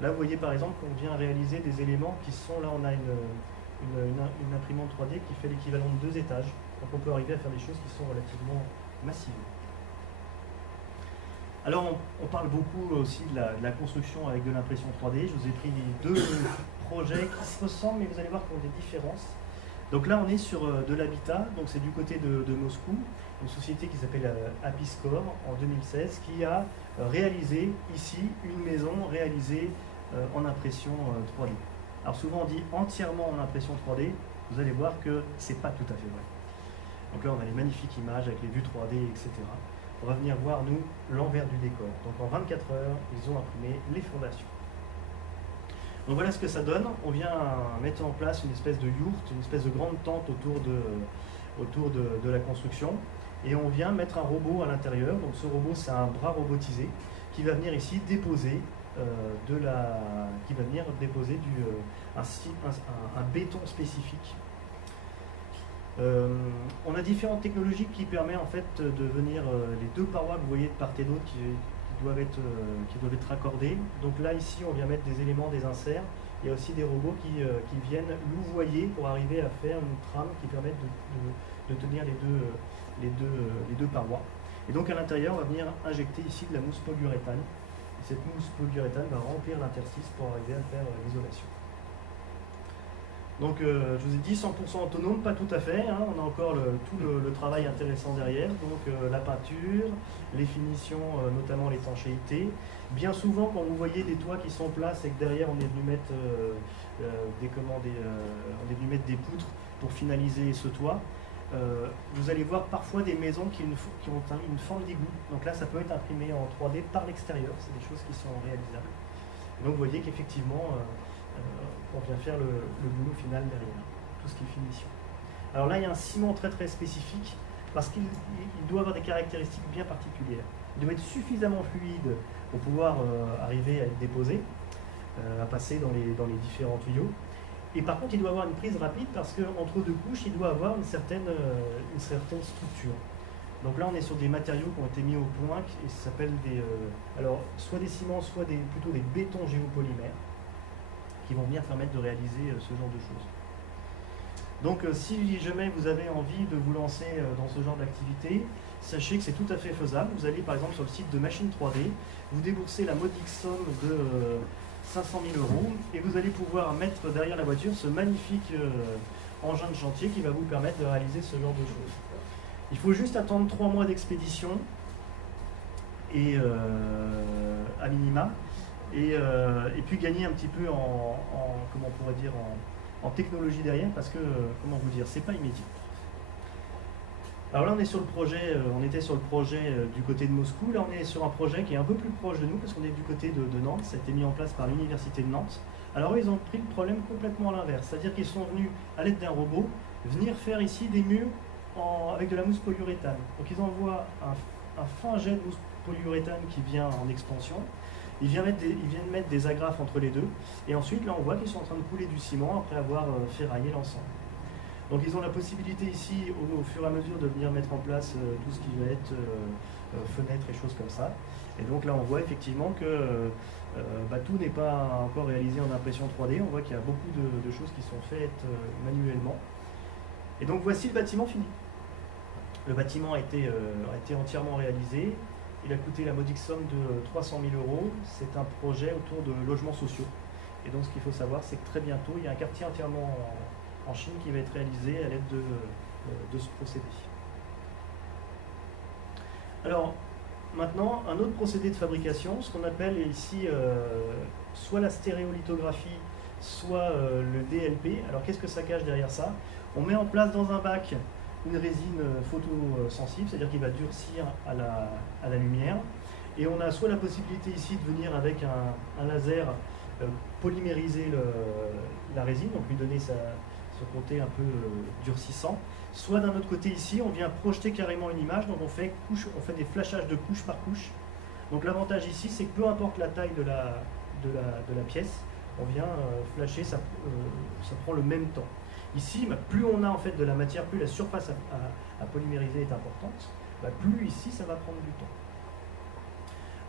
Là, vous voyez par exemple qu'on vient réaliser des éléments qui sont, là on a une imprimante 3D qui fait l'équivalent de 2 étages. Donc on peut arriver à faire des choses qui sont relativement massives. Alors on parle beaucoup aussi de la construction avec de l'impression 3D. Je vous ai pris 2 projets qui se ressemblent, mais vous allez voir qu'ils ont des différences. Donc là, on est sur de l'habitat, donc c'est du côté de Moscou, une société qui s'appelle Apiscore en 2016, qui a réalisé ici une maison réalisée en impression 3D. Alors souvent on dit entièrement en impression 3D, vous allez voir que c'est pas tout à fait vrai. Donc là on a les magnifiques images avec les vues 3D, etc. On va venir voir, nous, l'envers du décor. Donc en 24 heures, ils ont imprimé les fondations. Donc voilà ce que ça donne. On vient mettre en place une espèce de yourte, une espèce de grande tente autour de la construction. Et on vient mettre un robot à l'intérieur. Donc ce robot, c'est un bras robotisé qui va venir ici déposer un béton spécifique. On a différentes technologies qui permettent en fait de venir les 2 parois que vous voyez de part et d'autre qui doivent être raccordées. Donc là ici on vient mettre des éléments, des inserts. Il y a aussi des robots qui viennent louvoyer pour arriver à faire une trame qui permette de tenir les deux parois. Et donc à l'intérieur on va venir injecter ici de la mousse polyuréthane. Et cette mousse polyuréthane va remplir l'interstice pour arriver à faire l'isolation. Donc je vous ai dit 100% autonome, pas tout à fait, hein. On a encore tout le travail intéressant derrière, donc la peinture, les finitions, notamment l'étanchéité. Bien souvent quand vous voyez des toits qui sont en place et que derrière on est venu mettre, des poutres pour finaliser ce toit, vous allez voir parfois des maisons qui ont une forme d'égout. Donc là ça peut être imprimé en 3D par l'extérieur, c'est des choses qui sont réalisables. Donc vous voyez qu'effectivement on vient faire le boulot final derrière, tout ce qui est finition. Alors là, il y a un ciment très très spécifique parce qu'il doit avoir des caractéristiques bien particulières. Il doit être suffisamment fluide pour pouvoir arriver à être déposé, à passer dans les différents tuyaux. Et par contre, il doit avoir une prise rapide parce qu'entre deux couches, il doit avoir une certaine structure. Donc là, on est sur des matériaux qui ont été mis au point et ça s'appelle alors soit des ciments, soit plutôt des bétons géopolymères qui vont venir permettre de réaliser ce genre de choses. Donc si jamais vous avez envie de vous lancer dans ce genre d'activité, sachez que c'est tout à fait faisable. Vous allez par exemple sur le site de Machine 3D, vous déboursez la modique somme de 500 000 € et vous allez pouvoir mettre derrière la voiture ce magnifique engin de chantier qui va vous permettre de réaliser ce genre de choses. Il faut juste attendre 3 mois d'expédition et à minima et puis gagner un petit peu comment on pourrait dire en technologie derrière parce que comment vous dire, c'est pas immédiat. Alors là on est sur le projet, on était sur le projet du côté de Moscou, là on est sur un projet qui est un peu plus proche de nous parce qu'on est du côté de Nantes, ça a été mis en place par l'université de Nantes. Alors eux, ils ont pris le problème complètement à l'inverse, c'est-à-dire qu'ils sont venus à l'aide d'un robot venir faire ici des murs avec de la mousse polyuréthane. Donc ils envoient un fin jet de mousse polyuréthane qui vient en expansion. Ils viennent mettre des agrafes entre les deux. Et ensuite, là, on voit qu'ils sont en train de couler du ciment après avoir ferraillé l'ensemble. Donc ils ont la possibilité ici, au fur et à mesure, de venir mettre en place tout ce qui va être fenêtres et choses comme ça. Et donc là, on voit effectivement que tout n'est pas encore réalisé en impression 3D. On voit qu'il y a beaucoup de choses qui sont faites manuellement. Et donc voici le bâtiment fini. Le bâtiment a été entièrement réalisé. Il a coûté la modique somme de 300 000 €. C'est un projet autour de logements sociaux. Et donc ce qu'il faut savoir, c'est que très bientôt, il y a un quartier entièrement en Chine qui va être réalisé à l'aide de ce procédé. Alors, maintenant, un autre procédé de fabrication, ce qu'on appelle ici soit la stéréolithographie, soit le DLP. Alors qu'est-ce que ça cache derrière ça? On met en place dans un bac une résine photosensible, c'est-à-dire qu'il va durcir à la lumière. Et on a soit la possibilité ici de venir avec un laser polymériser la résine, donc lui donner ce côté un peu durcissant. Soit d'un autre côté ici, on vient projeter carrément une image, donc on fait des flashages de couche par couche. Donc l'avantage ici, c'est que peu importe la taille de la pièce, on vient flasher, ça prend le même temps. Ici, plus on a en fait de la matière, plus la surface à polymériser est importante, plus ici ça va prendre du temps.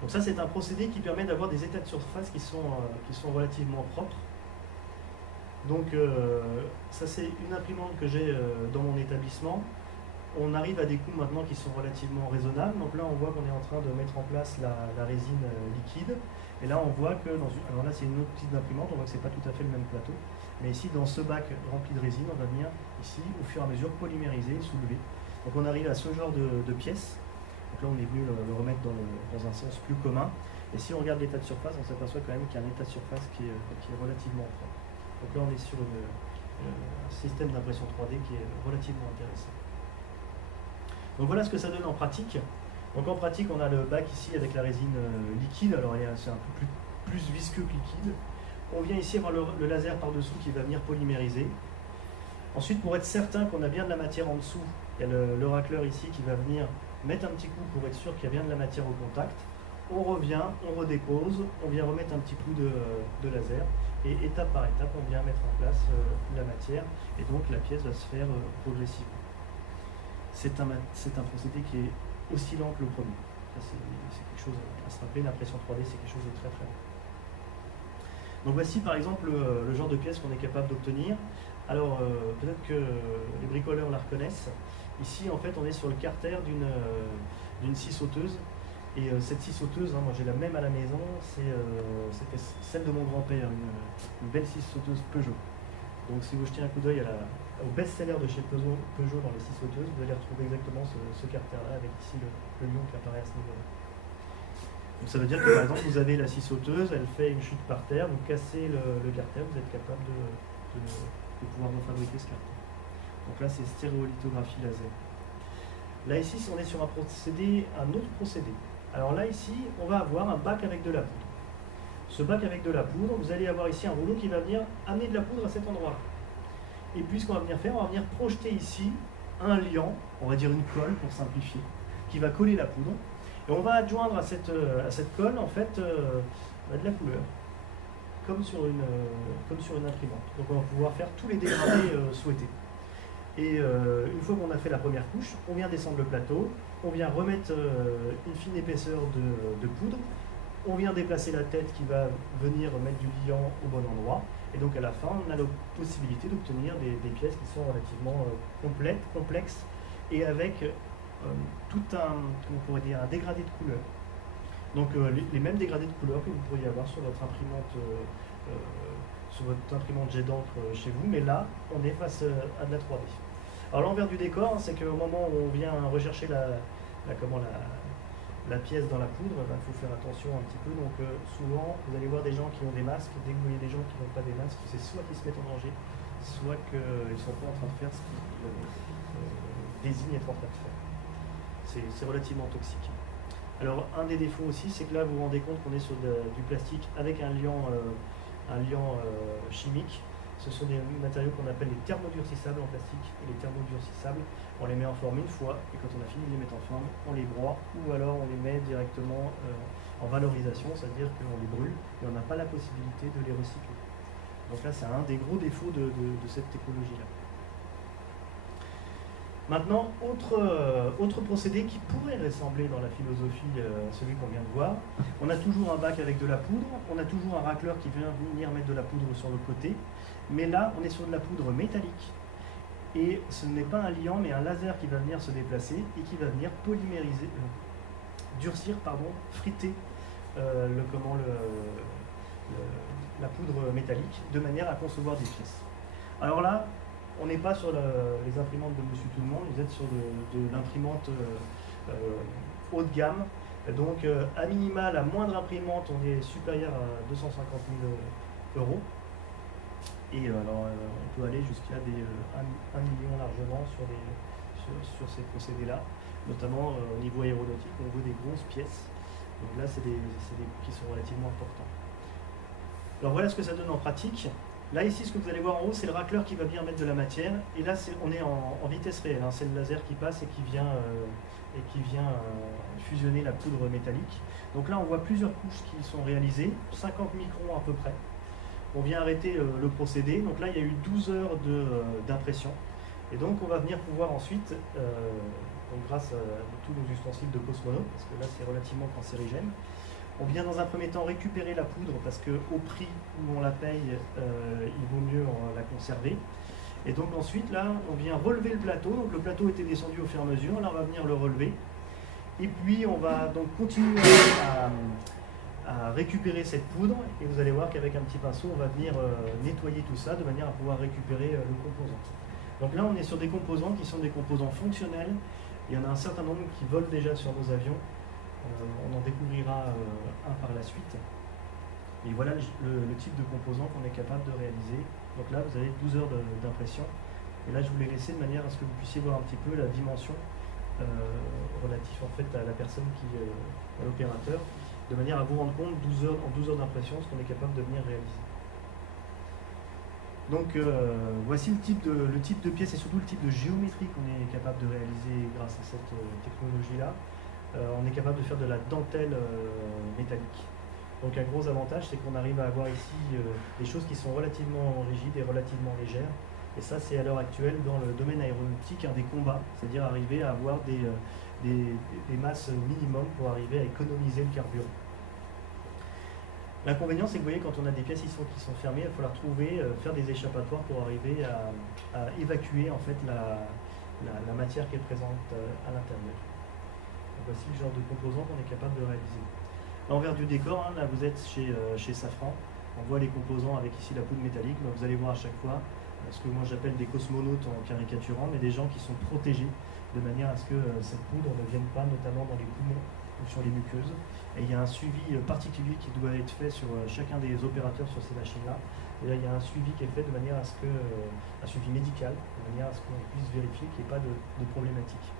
Donc ça c'est un procédé qui permet d'avoir des états de surface qui sont relativement propres. Donc ça c'est une imprimante que j'ai dans mon établissement. On arrive à des coûts maintenant qui sont relativement raisonnables. Donc là on voit qu'on est en train de mettre en place la résine liquide. Et là on voit que alors là c'est une autre type d'imprimante, on voit que c'est pas tout à fait le même plateau. Mais ici dans ce bac rempli de résine, on va venir ici au fur et à mesure polymériser, soulever. Donc on arrive à ce genre de pièces. Donc là on est venu le remettre dans un sens plus commun. Et si on regarde l'état de surface, on s'aperçoit quand même qu'il y a un état de surface qui est relativement propre. Donc là on est sur un système d'impression 3D qui est relativement intéressant. Donc voilà ce que ça donne en pratique. Donc en pratique on a le bac ici avec la résine liquide, alors c'est un peu plus visqueux que liquide. On vient ici avoir le laser par-dessous qui va venir polymériser. Ensuite, pour être certain qu'on a bien de la matière en dessous, il y a le racleur ici qui va venir mettre un petit coup pour être sûr qu'il y a bien de la matière au contact. On revient, on redépose, on vient remettre un petit coup de laser et étape par étape, on vient mettre en place la matière et donc la pièce va se faire progressivement. C'est un procédé qui est aussi lent que le premier. C'est quelque chose à se rappeler, l'impression 3D c'est quelque chose de très très lent. Donc voici par exemple le genre de pièce qu'on est capable d'obtenir. Alors peut-être que les bricoleurs la reconnaissent. Ici en fait on est sur le carter d'une scie sauteuse. Et cette scie sauteuse, moi j'ai la même à la maison, c'était celle de mon grand-père, une belle scie sauteuse Peugeot. Donc si vous jetez un coup d'œil au best-seller de chez Peugeot dans les scies sauteuses, vous allez retrouver exactement ce carter-là avec ici le lion qui apparaît à ce niveau-là. Donc ça veut dire que par exemple vous avez la scie sauteuse, elle fait une chute par terre, vous cassez le carter, vous êtes capable de pouvoir refabriquer ce carter. Donc là c'est stéréolithographie laser. Là ici on est sur un autre procédé. Alors là ici on va avoir un bac avec de la poudre. ce bac avec de la poudre, vous allez avoir ici un rouleau qui va venir amener de la poudre à cet endroit. Et puis ce qu'on va venir faire, on va venir projeter ici un liant, on va dire une colle pour simplifier, qui va coller la poudre. Et on va adjoindre à cette colle en fait de la couleur, comme sur une imprimante. Donc on va pouvoir faire tous les dégradés souhaités. Et une fois qu'on a fait la première couche, on vient descendre le plateau, on vient remettre une fine épaisseur de poudre, on vient déplacer la tête qui va venir mettre du liant au bon endroit. Et donc à la fin, on a la possibilité d'obtenir des pièces qui sont relativement complexes et avec tout un dégradé de couleurs. Donc les mêmes dégradés de couleurs que vous pourriez avoir sur votre imprimante jet d'encre chez vous, mais là, on est face à de la 3D. Alors l'envers du décor, c'est qu'au moment où on vient rechercher la pièce dans la poudre, il faut faire attention un petit peu. Donc souvent, vous allez voir des gens qui ont des masques. Dès que vous voyez des gens qui n'ont pas des masques, c'est soit qu'ils se mettent en danger, soit qu'ils ne sont pas en train de faire ce qu'ils désignent être en train de faire. C'est relativement toxique. Alors un des défauts aussi, c'est que là, vous vous rendez compte qu'on est sur du plastique avec un liant chimique. Ce sont des matériaux qu'on appelle les thermodurcissables en plastique. Et les thermodurcissables, on les met en forme une fois, et quand on a fini de les mettre en forme, on les broie, ou alors on les met directement en valorisation, c'est-à-dire qu'on les brûle, et on n'a pas la possibilité de les recycler. Donc là, c'est un des gros défauts de cette technologie-là. Maintenant, autre procédé qui pourrait ressembler dans la philosophie à celui qu'on vient de voir, on a toujours un bac avec de la poudre, on a toujours un racleur qui vient venir mettre de la poudre sur le côté, mais là, on est sur de la poudre métallique. Et ce n'est pas un liant, mais un laser qui va venir se déplacer et qui va venir polymériser, friter la poudre métallique de manière à concevoir des pièces. Alors là, on n'est pas sur les imprimantes de Monsieur Tout-le-Monde, vous êtes sur de l'imprimante haut de gamme. Donc à minima, la moindre imprimante, on est supérieur à 250 000 €. Et alors, on peut aller jusqu'à 1 million largement sur ces procédés-là, notamment au niveau aéronautique, au niveau des grosses pièces. Donc là, c'est des coûts qui sont relativement importants. Alors voilà ce que ça donne en pratique. Là, ici, ce que vous allez voir en haut, c'est le racleur qui va venir mettre de la matière. Et là, on est en vitesse réelle. Hein. C'est le laser qui passe et qui vient fusionner la poudre métallique. Donc là, on voit plusieurs couches qui sont réalisées, 50 microns à peu près. On vient arrêter le procédé. Donc là, il y a eu 12 heures d'impression. Et donc, on va venir pouvoir ensuite, donc grâce à tous nos ustensiles de cosmonautes, parce que là, c'est relativement cancérigène, on vient dans un premier temps récupérer la poudre parce qu'au prix où on la paye, il vaut mieux la conserver. Et donc ensuite, là, on vient relever le plateau. Donc le plateau était descendu au fur et à mesure. Là, on va venir le relever. Et puis, on va donc continuer à récupérer cette poudre. Et vous allez voir qu'avec un petit pinceau, on va venir nettoyer tout ça de manière à pouvoir récupérer le composant. Donc là, on est sur des composants qui sont des composants fonctionnels. Il y en a un certain nombre qui volent déjà sur nos avions. On en découvrira un par la suite. Et voilà le type de composant qu'on est capable de réaliser. Donc là, vous avez 12 heures d'impression. Et là, je vous l'ai laissé de manière à ce que vous puissiez voir un petit peu la dimension relative en fait à la personne à l'opérateur, de manière à vous rendre compte en 12 heures d'impression ce qu'on est capable de venir réaliser. Donc voici le type de pièce et surtout le type de géométrie qu'on est capable de réaliser grâce à cette technologie-là. On est capable de faire de la dentelle métallique. Donc un gros avantage, c'est qu'on arrive à avoir ici des choses qui sont relativement rigides et relativement légères. Et ça, c'est à l'heure actuelle dans le domaine aéronautique un des combats, c'est-à-dire arriver à avoir des masses minimum pour arriver à économiser le carburant. L'inconvénient, c'est que vous voyez, quand on a des pièces qui sont fermées, il va falloir faire des échappatoires pour arriver à évacuer en fait la matière qui est présente à l'intérieur. Voici le genre de composants qu'on est capable de réaliser. L'envers du décor, hein, là vous êtes chez Safran, on voit les composants avec ici la poudre métallique, donc vous allez voir à chaque fois ce que moi j'appelle des cosmonautes en caricaturant, mais des gens qui sont protégés de manière à ce que cette poudre ne vienne pas notamment dans les poumons ou sur les muqueuses. Et il y a un suivi particulier qui doit être fait sur chacun des opérateurs sur ces machines-là. Et là il y a un suivi qui est fait de manière à ce que, un suivi médical, de manière à ce qu'on puisse vérifier qu'il n'y ait pas de problématique.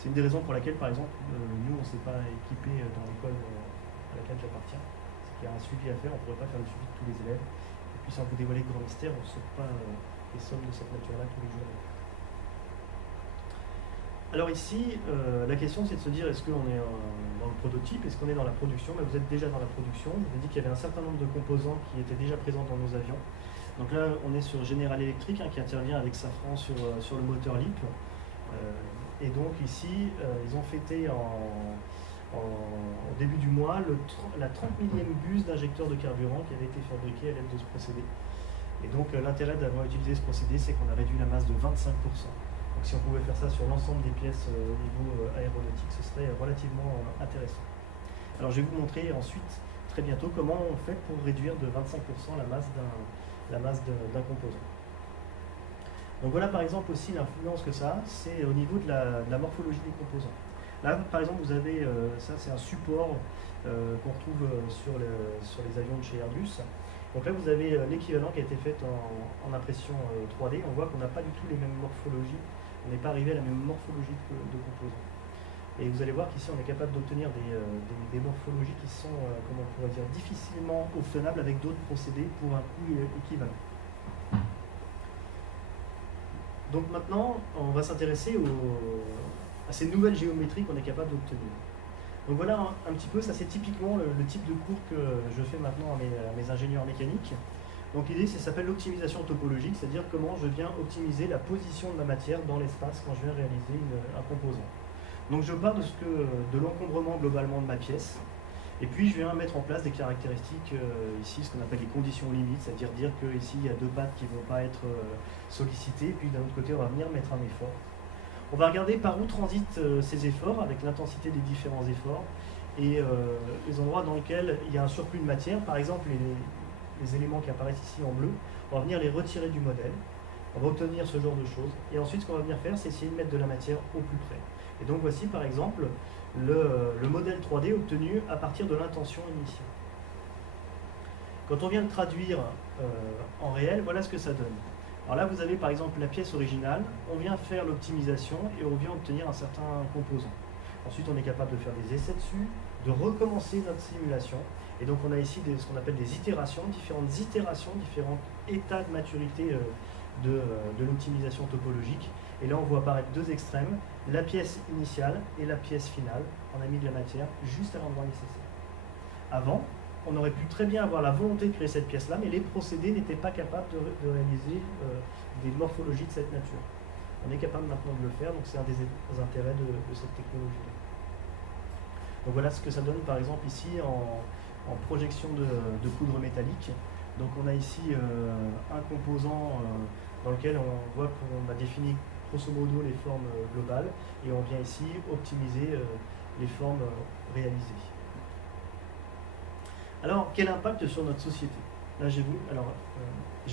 C'est une des raisons pour laquelle, par exemple, nous, on ne s'est pas équipé dans l'école à laquelle j'appartiens. C'est il y a un suivi à faire, on ne pourrait pas faire le suivi de tous les élèves. Et puis sans vous dévoiler de grands mystères, on ne saute pas les sommes de cette nature-là tous les jours. Alors ici, la question c'est de se dire, est-ce qu'on est dans le prototype, est-ce qu'on est dans la production? Vous êtes déjà dans la production. Je vous ai dit qu'il y avait un certain nombre de composants qui étaient déjà présents dans nos avions. Donc là, on est sur General Electric, qui intervient avec Safran sur le moteur LEAP. Et donc ici, ils ont fêté au début du mois la 30 millième buse d'injecteur de carburant qui avait été fabriqué à l'aide de ce procédé. Et donc l'intérêt d'avoir utilisé ce procédé, c'est qu'on a réduit la masse de 25%. Donc si on pouvait faire ça sur l'ensemble des pièces au niveau aéronautique, ce serait relativement intéressant. Alors je vais vous montrer ensuite, très bientôt, comment on fait pour réduire de 25% la masse d'un composant. Donc voilà par exemple aussi l'influence que ça a, c'est au niveau de la morphologie des composants. Là par exemple vous avez, ça c'est un support qu'on retrouve sur les avions de chez Airbus. Donc là vous avez l'équivalent qui a été fait en impression 3D, on voit qu'on n'a pas du tout les mêmes morphologies, on n'est pas arrivé à la même morphologie de composants. Et vous allez voir qu'ici on est capable d'obtenir des morphologies qui sont, comment on pourrait dire, difficilement obtenables avec d'autres procédés pour un coût équivalent. Donc maintenant, on va s'intéresser à ces nouvelles géométries qu'on est capable d'obtenir. Donc voilà un petit peu, ça c'est typiquement le type de cours que je fais maintenant à mes ingénieurs mécaniques. Donc l'idée, ça s'appelle l'optimisation topologique, c'est-à-dire comment je viens optimiser la position de la matière dans l'espace quand je viens réaliser un composant. Donc je pars de l'encombrement globalement de ma pièce, et puis je viens mettre en place des caractéristiques, ici ce qu'on appelle les conditions limites, c'est-à-dire dire qu'ici il y a deux pattes qui ne vont pas être sollicitées, puis d'un autre côté on va venir mettre un effort. On va regarder par où transitent ces efforts, avec l'intensité des différents efforts, et les endroits dans lesquels il y a un surplus de matière, par exemple les éléments qui apparaissent ici en bleu, on va venir les retirer du modèle, on va obtenir ce genre de choses, et ensuite ce qu'on va venir faire, c'est essayer de mettre de la matière au plus près. Et donc voici par exemple le modèle 3D obtenu à partir de l'intention initiale. Quand on vient de traduire en réel, voilà ce que ça donne. Alors là vous avez par exemple la pièce originale, on vient faire l'optimisation et on vient obtenir un certain composant. Ensuite on est capable de faire des essais dessus, de recommencer notre simulation. Et donc on a ici ce qu'on appelle des itérations, différents états de maturité de l'optimisation topologique. Et là on voit apparaître deux extrêmes, la pièce initiale et la pièce finale. On a mis de la matière juste à l'endroit nécessaire. Avant, on aurait pu très bien avoir la volonté de créer cette pièce-là, mais les procédés n'étaient pas capables de réaliser des morphologies de cette nature. On est capable maintenant de le faire, donc c'est un des intérêts de cette technologie-là. Donc voilà ce que ça donne par exemple ici en projection de poudre métallique. Donc on a ici un composant dans lequel on voit qu'on a défini grosso modo les formes globales et on vient ici optimiser les formes réalisées. Alors quel impact sur notre société? Là j'ai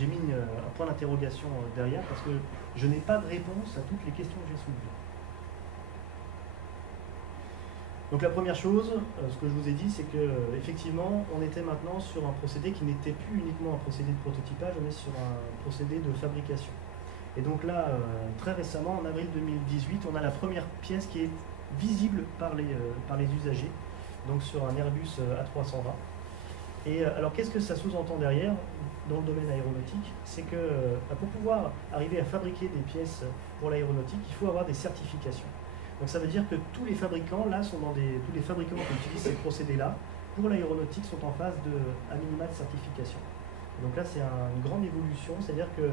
mis un point d'interrogation derrière parce que je n'ai pas de réponse à toutes les questions que j'ai soulevées. Donc la première chose, ce que je vous ai dit, c'est qu'effectivement, on était maintenant sur un procédé qui n'était plus uniquement un procédé de prototypage, on est sur un procédé de fabrication. Et donc là, très récemment, en avril 2018, on a la première pièce qui est visible par les usagers, donc sur un Airbus A320. Et alors qu'est-ce que ça sous-entend derrière, dans le domaine aéronautique? C'est que pour pouvoir arriver à fabriquer des pièces pour l'aéronautique, il faut avoir des certifications. Donc ça veut dire que tous les fabricants là tous les fabricants qui utilisent ces procédés-là pour l'aéronautique sont en phase à minima de certification. Et donc là c'est une grande évolution, c'est-à-dire que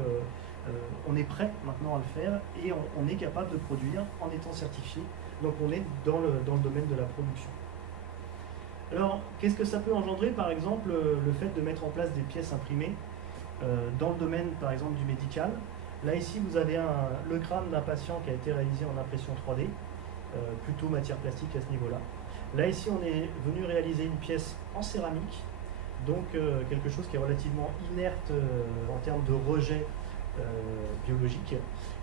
on est prêt maintenant à le faire et on est capable de produire en étant certifié. Donc on est dans le domaine de la production. Alors qu'est-ce que ça peut engendrer par exemple le fait de mettre en place des pièces imprimées dans le domaine par exemple du médical? Là ici vous avez le crâne d'un patient qui a été réalisé en impression 3D. Plutôt matière plastique à ce niveau-là. Là, ici, on est venu réaliser une pièce en céramique, donc quelque chose qui est relativement inerte en termes de rejet biologique.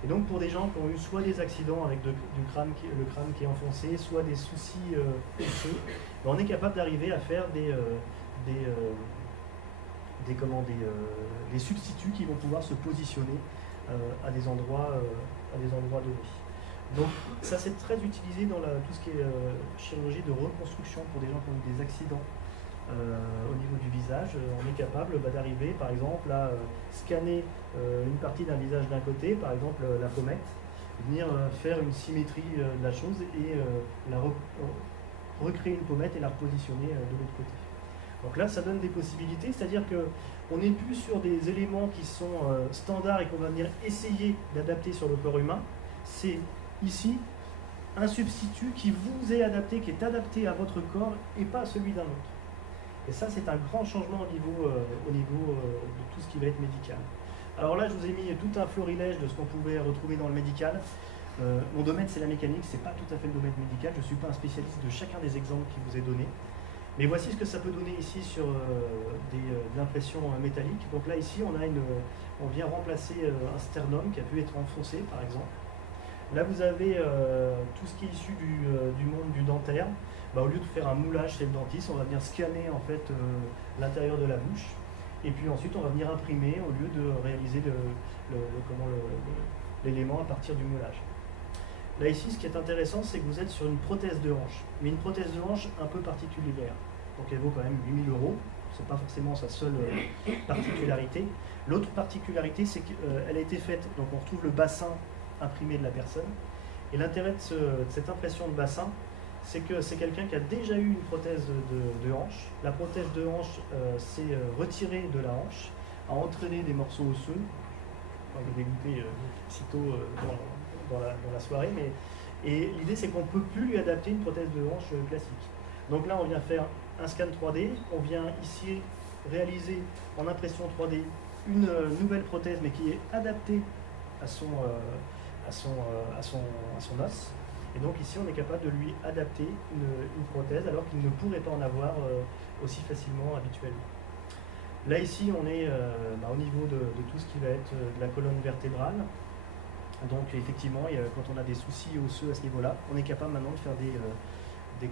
Et donc, pour des gens qui ont eu soit des accidents avec le crâne qui est enfoncé, soit des soucis osseux, on est capable d'arriver à faire des substituts qui vont pouvoir se positionner à des endroits donnés. Donc ça c'est très utilisé dans tout ce qui est chirurgie de reconstruction pour des gens qui ont eu des accidents au niveau du visage, on est capable d'arriver par exemple à scanner une partie d'un visage d'un côté, par exemple la pommette, venir faire une symétrie de la chose et recréer une pommette et la repositionner de l'autre côté. Donc là, ça donne des possibilités, c'est-à-dire qu'on n'est plus sur des éléments qui sont standards et qu'on va venir essayer d'adapter sur le corps humain. C'est ici un substitut qui vous est adapté, qui est adapté à votre corps et pas à celui d'un autre. Et ça, c'est un grand changement au niveau de tout ce qui va être médical. Alors là, je vous ai mis tout un florilège de ce qu'on pouvait retrouver dans le médical. Mon domaine, c'est la mécanique, c'est pas tout à fait le domaine médical. Je ne suis pas un spécialiste de chacun des exemples qui vous est donné. Mais voici ce que ça peut donner ici sur de l'impression métallique. Donc là, ici, on vient remplacer un sternum qui a pu être enfoncé, par exemple. Là, vous avez tout ce qui est issu du monde du dentaire. Au lieu de faire un moulage chez le dentiste, on va venir scanner en fait l'intérieur de la bouche. Et puis ensuite, on va venir imprimer au lieu de réaliser l'élément à partir du moulage. Là ici, ce qui est intéressant, c'est que vous êtes sur une prothèse de hanche, mais une prothèse de hanche un peu particulière. Donc elle vaut quand même 8 000 €, c'est pas forcément sa seule particularité. L'autre particularité, c'est qu'elle a été faite, donc on retrouve le bassin imprimé de la personne, et l'intérêt de cette impression de bassin, c'est que c'est quelqu'un qui a déjà eu une prothèse de hanche. La prothèse de hanche s'est retirée de la hanche, a entraîné des morceaux osseux. Je vais dégoûter sitôt dans la soirée, et l'idée c'est qu'on ne peut plus lui adapter une prothèse de hanche classique. Donc là on vient faire un scan 3D, on vient ici réaliser en impression 3D une nouvelle prothèse mais qui est adaptée à son os. Et donc ici on est capable de lui adapter une prothèse alors qu'il ne pourrait pas en avoir aussi facilement habituellement. Là ici on est au niveau de tout ce qui va être de la colonne vertébrale. Donc effectivement, quand on a des soucis osseux à ce niveau-là, on est capable maintenant de faire des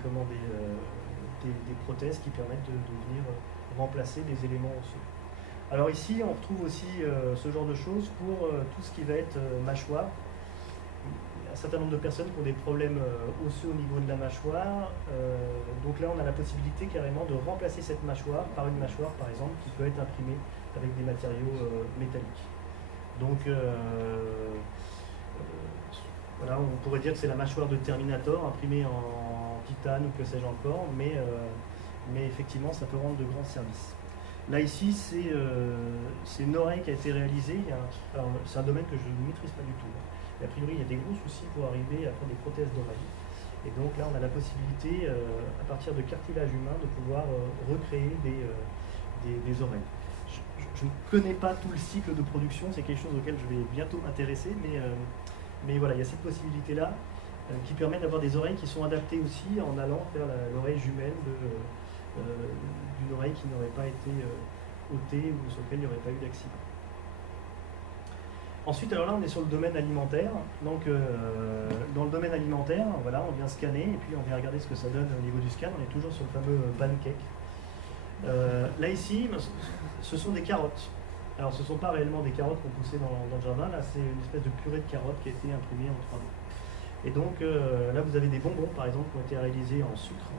prothèses qui permettent de venir remplacer des éléments osseux. Alors ici, on retrouve aussi ce genre de choses pour tout ce qui va être mâchoire. Il y a un certain nombre de personnes qui ont des problèmes osseux au niveau de la mâchoire. Donc là, on a la possibilité carrément de remplacer cette mâchoire par une mâchoire, par exemple, qui peut être imprimée avec des matériaux métalliques. Donc voilà, on pourrait dire que c'est la mâchoire de Terminator imprimée en titane ou que sais-je encore, mais effectivement ça peut rendre de grands services. Là ici c'est une oreille qui a été réalisée, c'est un domaine que je ne maîtrise pas du tout. Et a priori il y a des gros soucis pour arriver à faire des prothèses d'oreille. Et donc là on a la possibilité à partir de cartilage humain de pouvoir recréer des oreilles. Je ne connais pas tout le cycle de production, c'est quelque chose auquel je vais bientôt m'intéresser, mais voilà, il y a cette possibilité-là qui permet d'avoir des oreilles qui sont adaptées aussi en allant vers l'oreille jumelle d'une oreille qui n'aurait pas été ôtée ou sur laquelle il n'y aurait pas eu d'accident. Ensuite, alors là, on est sur le domaine alimentaire. Donc, dans le domaine alimentaire, voilà, on vient scanner et puis on vient regarder ce que ça donne au niveau du scan. On est toujours sur le fameux pancake. Là ici, ce sont des carottes. Alors ce ne sont pas réellement des carottes qu'on poussait dans le jardin, là c'est une espèce de purée de carottes qui a été imprimée en 3D. Et donc là vous avez des bonbons par exemple qui ont été réalisés en sucre.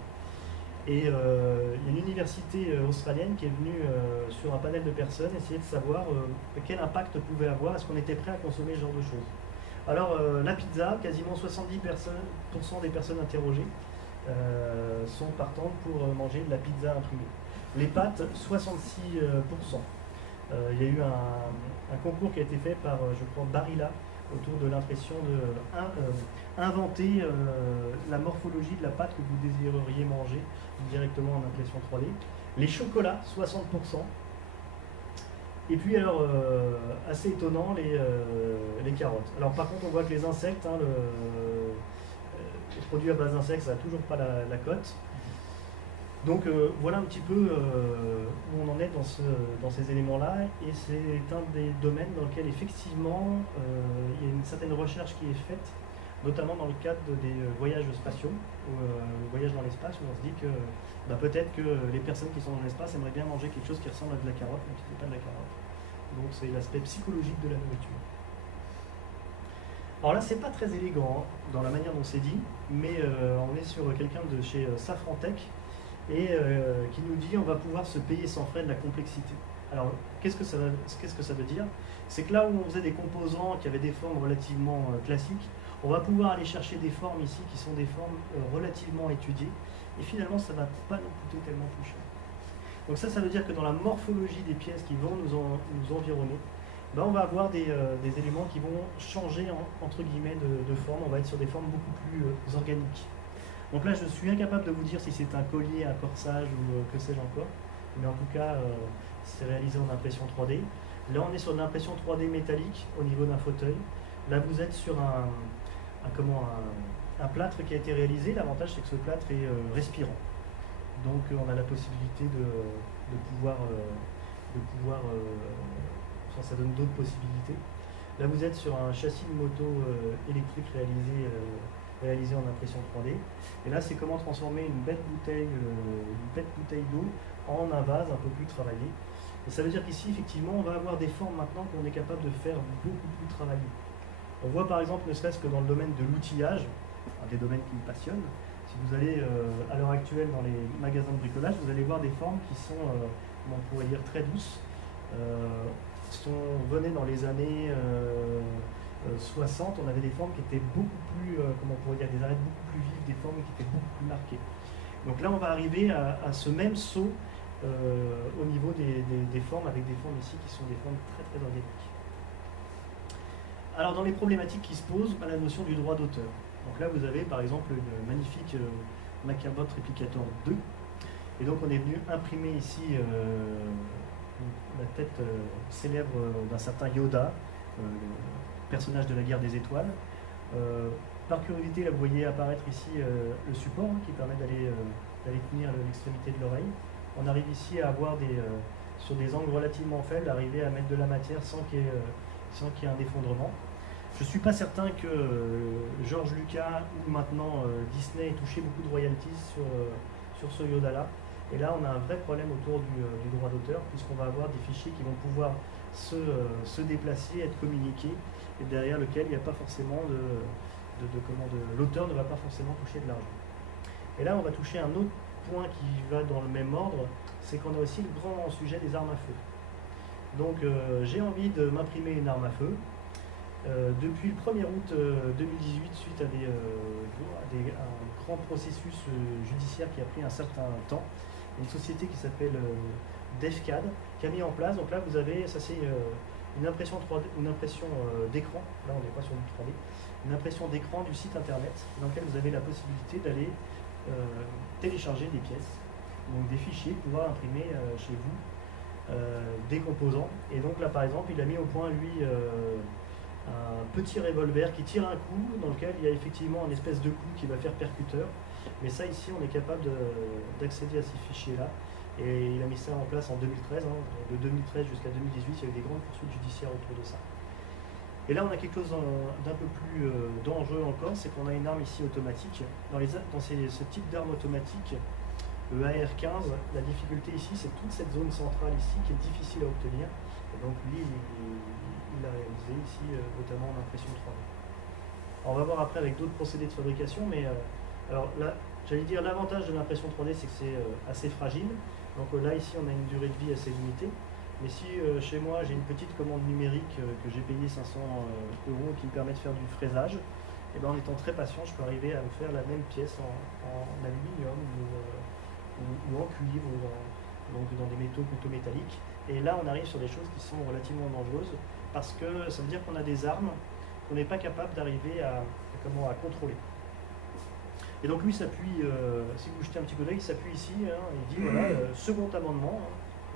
Et il y a une université australienne qui est venue sur un panel de personnes essayer de savoir quel impact pouvait avoir, est-ce qu'on était prêt à consommer ce genre de choses. Alors la pizza, quasiment 70% des personnes interrogées sont partantes pour manger de la pizza imprimée. Les pâtes, 66%. Il y a eu un concours qui a été fait par, je crois, Barilla autour de l'impression de inventer la morphologie de la pâte que vous désireriez manger directement en impression 3D. Les chocolats, 60%. Et puis alors, assez étonnant, les carottes. Alors par contre, on voit que les insectes, les produits à base d'insectes, ça n'a toujours pas la cote. Donc voilà un petit peu où on en est dans ces éléments-là, et c'est un des domaines dans lequel effectivement il y a une certaine recherche qui est faite, notamment dans le cadre des voyages spatiaux, voyages dans l'espace, où on se dit que peut-être que les personnes qui sont dans l'espace aimeraient bien manger quelque chose qui ressemble à de la carotte, mais qui n'est pas de la carotte. Donc c'est l'aspect psychologique de la nourriture. Alors là, c'est pas très élégant dans la manière dont c'est dit, mais on est sur quelqu'un de chez Safran Tech, et qui nous dit on va pouvoir se payer sans frais de la complexité. Alors, qu'est-ce que ça veut dire? C'est que là où on faisait des composants qui avaient des formes relativement classiques, on va pouvoir aller chercher des formes ici qui sont des formes relativement étudiées, et finalement ça ne va pas nous coûter tellement plus cher. Donc ça veut dire que dans la morphologie des pièces qui vont nous environner, ben on va avoir des éléments qui vont changer entre guillemets de forme, on va être sur des formes beaucoup plus organiques. Donc là je suis incapable de vous dire si c'est un collier, un corsage ou que sais-je encore, mais en tout cas c'est réalisé en impression 3D. Là on est sur une impression 3D métallique au niveau d'un fauteuil. Là vous êtes sur un plâtre qui a été réalisé. L'avantage c'est que ce plâtre est respirant. Donc on a la possibilité de pouvoir ça donne d'autres possibilités. Là vous êtes sur un châssis de moto électrique réalisé en impression 3D. Et là c'est comment transformer une bête bouteille d'eau en un vase un peu plus travaillé. Et ça veut dire qu'ici effectivement on va avoir des formes maintenant qu'on est capable de faire beaucoup plus travaillées. On voit par exemple, ne serait-ce que dans le domaine de l'outillage, un des domaines qui me passionne, si vous allez à l'heure actuelle dans les magasins de bricolage, vous allez voir des formes qui sont, comment on pourrait dire, très douces. Venaient dans les années 60, on avait des formes qui étaient beaucoup plus, comment on pourrait dire, des arêtes beaucoup plus vives, des formes qui étaient beaucoup plus marquées. Donc là, on va arriver à ce même saut au niveau des formes, avec des formes ici qui sont des formes très très organiques. Alors dans les problématiques qui se posent, la notion du droit d'auteur. Donc là vous avez par exemple une magnifique Macabot Replicator 2. Et donc on est venu imprimer ici la tête célèbre d'un certain Yoda, le personnage de la guerre des étoiles. Par curiosité, là vous voyez apparaître ici le support qui permet d'aller tenir l'extrémité de l'oreille. On arrive ici à avoir sur des angles relativement faibles, arriver à mettre de la matière sans qu'il y ait un effondrement. Je ne suis pas certain que George Lucas ou maintenant Disney ait touché beaucoup de royalties sur ce Yoda-là. Et là, on a un vrai problème autour du droit d'auteur, puisqu'on va avoir des fichiers qui vont pouvoir se déplacer, être communiqués, et derrière lequel il n'y a pas forcément l'auteur ne va pas forcément toucher de l'argent. Et là, on va toucher un autre point qui va dans le même ordre, c'est qu'on a aussi le grand sujet des armes à feu. Donc j'ai envie de m'imprimer une arme à feu. Depuis le 1er août 2018, suite à un grand processus judiciaire qui a pris un certain temps, une société qui s'appelle DefCAD qui a mis en place, donc là vous avez, ça c'est une impression 3D, une impression d'écran, là on n'est pas sur du 3D, une impression d'écran du site internet dans lequel vous avez la possibilité d'aller télécharger des pièces, donc des fichiers, pouvoir imprimer chez vous des composants. Et donc là par exemple il a mis au point lui un petit revolver qui tire un coup, dans lequel il y a effectivement une espèce de coup qui va faire percuteur. Mais ça ici on est capable d'accéder à ces fichiers là. Et il a mis ça en place en 2013, de 2013 jusqu'à 2018, il y a eu des grandes poursuites judiciaires autour de ça. Et là on a quelque chose d'un peu plus dangereux encore, c'est qu'on a une arme ici automatique. Dans ce type d'arme automatique, le AR-15, la difficulté ici c'est toute cette zone centrale ici qui est difficile à obtenir. Et donc lui il l'a réalisé ici notamment en impression 3D. Alors, on va voir après avec d'autres procédés de fabrication, mais alors là j'allais dire l'avantage de l'impression 3D c'est que c'est assez fragile. Donc là ici on a une durée de vie assez limitée. Mais si chez moi j'ai une petite commande numérique que j'ai payé 500 € qui me permet de faire du fraisage, et ben en étant très patient, je peux arriver à me faire la même pièce en aluminium ou en cuivre, donc dans des métaux plutôt métalliques. Et là on arrive sur des choses qui sont relativement dangereuses parce que ça veut dire qu'on a des armes qu'on n'est pas capable d'arriver à contrôler. Et donc lui s'appuie, si vous jetez un petit coup d'œil, il s'appuie ici, il dit voilà, second amendement,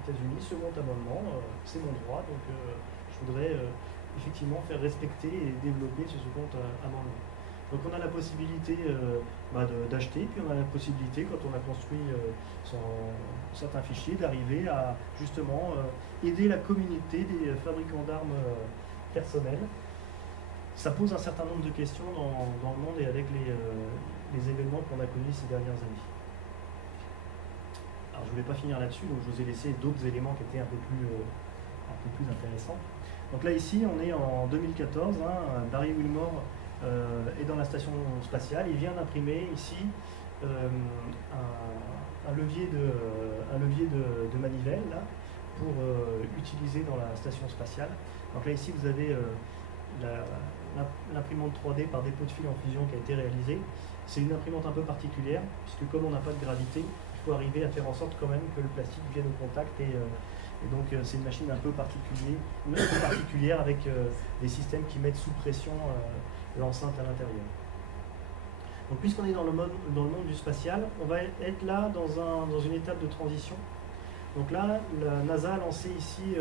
États-Unis, second amendement, c'est mon droit, donc je voudrais effectivement faire respecter et développer ce second amendement. Donc on a la possibilité d'acheter, puis on a la possibilité, quand on a construit certains fichiers, d'arriver à justement aider la communauté des fabricants d'armes personnelles. Ça pose un certain nombre de questions dans le monde et avec les événements qu'on a connus ces dernières années. Alors je ne voulais pas finir là-dessus, donc je vous ai laissé d'autres éléments qui étaient un peu plus intéressants. Donc là ici on est en 2014, Barry Wilmore est dans la station spatiale, il vient d'imprimer ici de manivelle là, pour utiliser dans la station spatiale. Donc là ici vous avez l'imprimante 3D par dépôt de fil en fusion qui a été réalisée. C'est une imprimante un peu particulière, puisque comme on n'a pas de gravité, il faut arriver à faire en sorte quand même que le plastique vienne au contact, et donc c'est une machine un peu particulière avec des systèmes qui mettent sous pression l'enceinte à l'intérieur. Donc puisqu'on est dans le monde du spatial, on va être là dans une étape de transition. Donc là, la NASA a lancé ici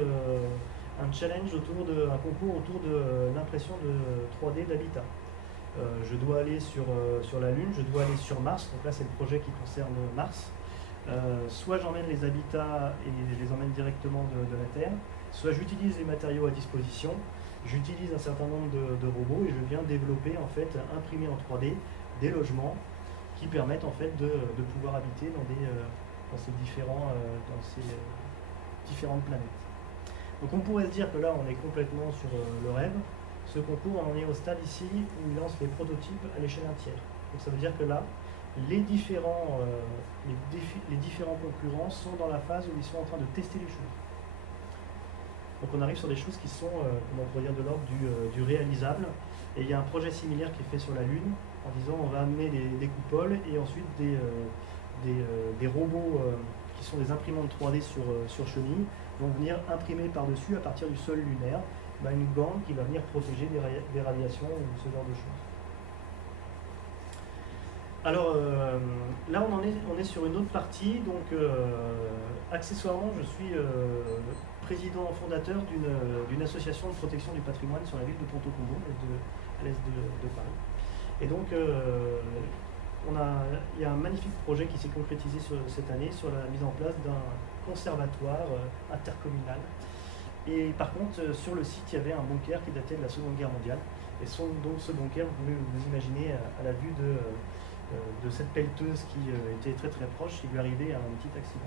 un challenge un concours autour de l'impression de 3D d'habitat. Je dois aller sur la Lune, je dois aller sur Mars, donc là c'est le projet qui concerne Mars. Soit j'emmène les habitats et je les emmène directement de la Terre, soit j'utilise les matériaux à disposition, j'utilise un certain nombre de robots et je viens développer, en fait, imprimer en 3D des logements qui permettent en fait de pouvoir habiter dans ces différentes planètes. Donc on pourrait se dire que là on est complètement sur le rêve. Ce concours, on en est au stade ici où il lance les prototypes à l'échelle 1 tiers. Donc ça veut dire que là, les différents concurrents sont dans la phase où ils sont en train de tester les choses. Donc on arrive sur des choses qui sont, comment on pourrait dire, de l'ordre du réalisable. Et il y a un projet similaire qui est fait sur la Lune, en disant on va amener des coupoles et ensuite des robots qui sont des imprimantes 3D sur chenilles, vont venir imprimer par-dessus, à partir du sol lunaire, une bande qui va venir protéger des radiations ou ce genre de choses. Alors là on est sur une autre partie, donc accessoirement je suis président fondateur d'une association de protection du patrimoine sur la ville de Ponto-Combo, à l'est de Paris. Et donc il y a un magnifique projet qui s'est concrétisé cette année sur la mise en place d'un conservatoire intercommunal. Et par contre, sur le site, il y avait un bunker qui datait de la Seconde Guerre mondiale. Et donc ce bunker, vous pouvez vous imaginer à la vue de cette pelleteuse qui était très très proche, il lui arrivait un petit accident.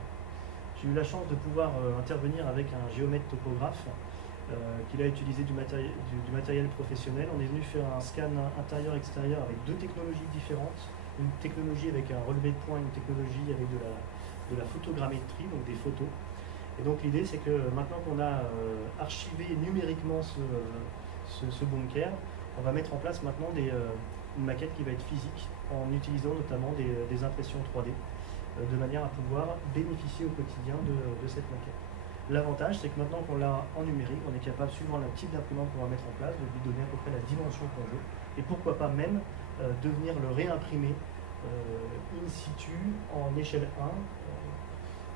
J'ai eu la chance de pouvoir intervenir avec un géomètre topographe qu'il a utilisé du matériel professionnel. On est venu faire un scan intérieur-extérieur avec 2 technologies différentes. Une technologie avec un relevé de points, une technologie avec de la photogrammétrie, donc des photos. Et donc l'idée c'est que maintenant qu'on a archivé numériquement ce bunker, on va mettre en place maintenant une maquette qui va être physique en utilisant notamment des impressions 3D de manière à pouvoir bénéficier au quotidien de cette maquette. L'avantage c'est que maintenant qu'on l'a en numérique, on est capable, suivant le type d'imprimante qu'on va mettre en place, de lui donner à peu près la dimension qu'on veut et pourquoi pas même de venir le réimprimer in situ en échelle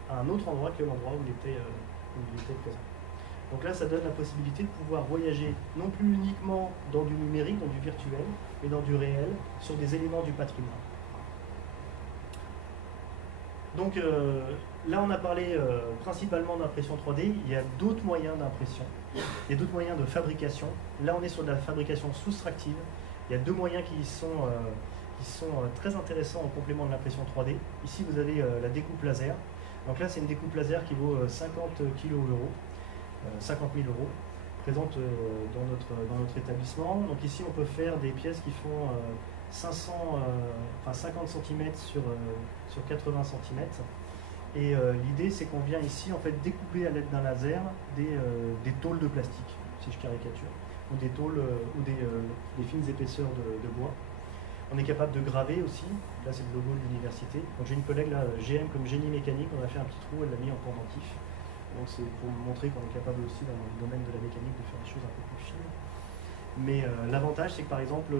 1 à un autre endroit que l'endroit où il était présent. Donc là, ça donne la possibilité de pouvoir voyager non plus uniquement dans du numérique, dans du virtuel, mais dans du réel, sur des éléments du patrimoine. Donc là, on a parlé principalement d'impression 3D. Il y a d'autres moyens d'impression, il y a d'autres moyens de fabrication. Là, on est sur de la fabrication soustractive. Il y a 2 moyens qui sont très intéressants en complément de l'impression 3D. Ici, vous avez la découpe laser. Donc là, c'est une découpe laser qui vaut 50 000 euros, présente dans notre établissement. Donc ici, on peut faire des pièces qui font 50 cm sur 80 cm. Et l'idée, c'est qu'on vient ici en fait découper à l'aide d'un laser des tôles de plastique, si je caricature, ou des tôles ou des fines épaisseurs de bois. On est capable de graver aussi. Là, c'est le logo de l'université. Donc j'ai une collègue là, GM comme génie mécanique, on a fait un petit trou, elle l'a mis en pendentif. Donc c'est pour montrer qu'on est capable aussi dans le domaine de la mécanique de faire des choses un peu plus fines. Mais l'avantage, c'est que par exemple,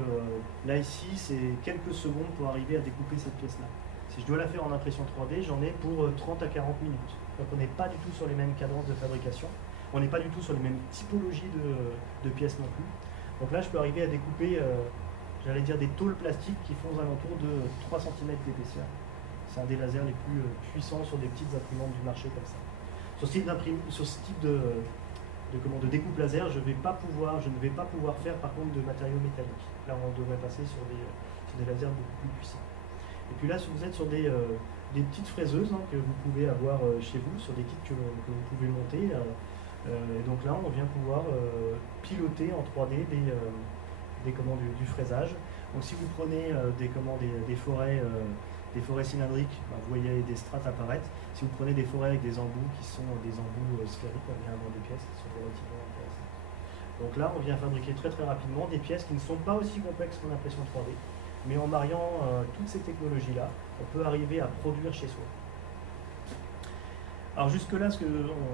là ici, c'est quelques secondes pour arriver à découper cette pièce-là. Si je dois la faire en impression 3D, j'en ai pour 30 à 40 minutes. Donc on n'est pas du tout sur les mêmes cadences de fabrication. On n'est pas du tout sur les mêmes typologies de pièces non plus. Donc là, je peux arriver à découper, j'allais dire, des tôles plastiques qui font aux alentours de 3 cm d'épaisseur. C'est un des lasers les plus puissants sur des petites imprimantes du marché comme ça. Sur ce type de découpe laser, je ne vais pas pouvoir faire par contre de matériaux métalliques. Là, on devrait passer sur des lasers beaucoup plus puissants. Et puis là, si vous êtes sur des petites fraiseuses que vous pouvez avoir chez vous, sur des kits que vous pouvez monter, et donc là, on vient pouvoir piloter en 3D du fraisage. Donc si vous prenez des forêts des forêts cylindriques, vous voyez des strates apparaître. Si vous prenez des forêts avec des embouts qui sont des embouts sphériques, on vient avoir des pièces qui sont relativement intéressantes. Donc là, on vient fabriquer très très rapidement des pièces qui ne sont pas aussi complexes qu'en impression 3D, mais en mariant toutes ces technologies-là, on peut arriver à produire chez soi. Alors jusque-là,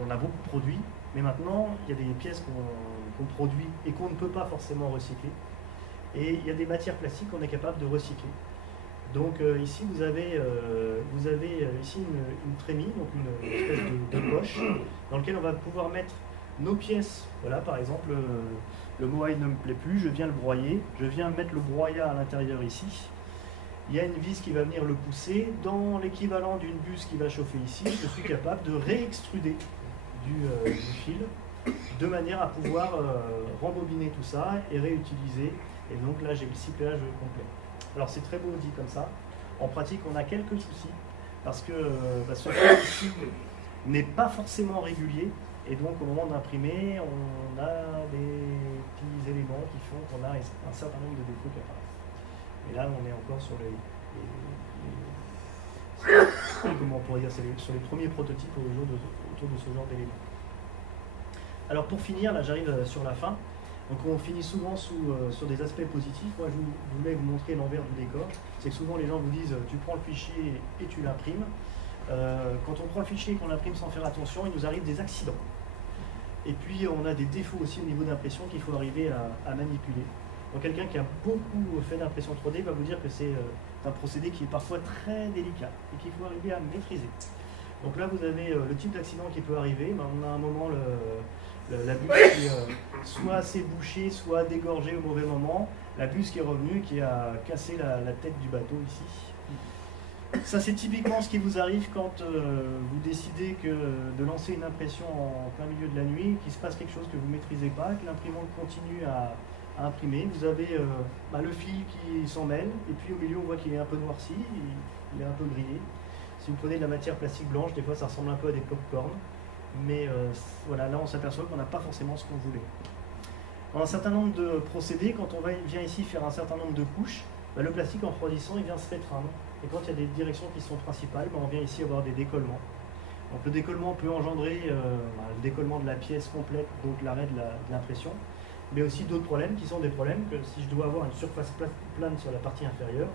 on a beaucoup produit, mais maintenant, il y a des pièces qu'on produit et qu'on ne peut pas forcément recycler. Et il y a des matières plastiques qu'on est capable de recycler. Donc ici, vous avez ici une trémie, donc une espèce de poche, dans laquelle on va pouvoir mettre nos pièces. Voilà, par exemple, le Moai ne me plaît plus, je viens le broyer, je viens mettre le broyat à l'intérieur ici. Il y a une vis qui va venir le pousser. Dans l'équivalent d'une buse qui va chauffer ici, je suis capable de réextruder du fil, de manière à pouvoir rembobiner tout ça et réutiliser. Et donc là, j'ai le cyclage complet. Alors c'est très beau dit comme ça. En pratique, on a quelques soucis parce que ce fil n'est pas forcément régulier. Et donc au moment d'imprimer, on a des petits éléments qui font qu'on a un certain nombre de défauts qui apparaissent. Et là, on est encore sur comment on pourrait dire, sur les premiers prototypes autour de ce genre d'éléments. Alors pour finir, là j'arrive sur la fin. Donc on finit souvent sur des aspects positifs. Moi je voulais vous montrer l'envers du décor. C'est que souvent les gens vous disent tu prends le fichier et tu l'imprimes. Quand on prend le fichier et qu'on l'imprime sans faire attention, il nous arrive des accidents. Et puis on a des défauts aussi au niveau d'impression qu'il faut arriver à manipuler. Donc quelqu'un qui a beaucoup fait d'impression 3D va vous dire que c'est un procédé qui est parfois très délicat et qu'il faut arriver à maîtriser. Donc là vous avez le type d'accident qui peut arriver. On a un moment la buse qui est soit assez bouchée, soit dégorgée au mauvais moment. La buse qui est revenue, qui a cassé la tête du bateau ici. Ça c'est typiquement ce qui vous arrive quand vous décidez de lancer une impression en plein milieu de la nuit, qu'il se passe quelque chose que vous ne maîtrisez pas, que l'imprimante continue à imprimer. Vous avez le fil qui s'en mêle, et puis au milieu on voit qu'il est un peu noirci, il est un peu grillé. Si vous prenez de la matière plastique blanche, des fois ça ressemble un peu à des pop-corn, mais voilà, là on s'aperçoit qu'on n'a pas forcément ce qu'on voulait. Dans un certain nombre de procédés, quand on vient ici faire un certain nombre de couches, le plastique en refroidissant il vient se restreindre. Et quand il y a des directions qui sont principales, on vient ici avoir des décollements. Donc le décollement peut engendrer le décollement de la pièce complète, donc l'arrêt de l'impression, mais aussi d'autres problèmes qui sont des problèmes que si je dois avoir une surface plane sur la partie inférieure,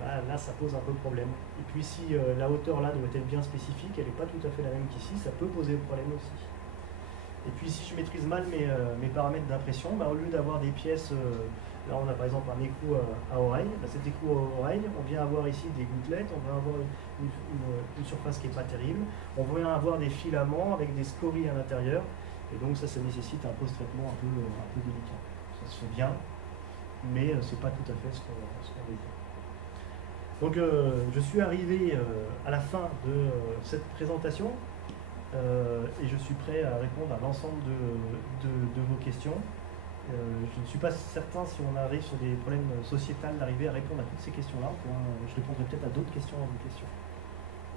là ça pose un peu problème. Et puis si la hauteur là doit être bien spécifique, elle n'est pas tout à fait la même qu'ici, ça peut poser problème aussi. Et puis si je maîtrise mal mes paramètres d'impression, au lieu d'avoir des pièces, là on a par exemple un écrou à oreille, cet écrou à oreille, on vient avoir ici des gouttelettes, on vient avoir une surface qui n'est pas terrible, on vient avoir des filaments avec des scories à l'intérieur, et donc ça nécessite un post-traitement un peu délicat. Ça se fait bien, mais c'est pas tout à fait ce qu'on veut faire. Donc je suis arrivé à la fin de cette présentation. Et je suis prêt à répondre à l'ensemble de vos questions. Je ne suis pas certain si on arrive sur des problèmes sociétals d'arriver à répondre à toutes ces questions-là. Je répondrai peut-être à d'autres questions dans vos questions.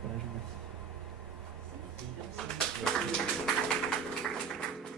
Voilà, je vous remercie.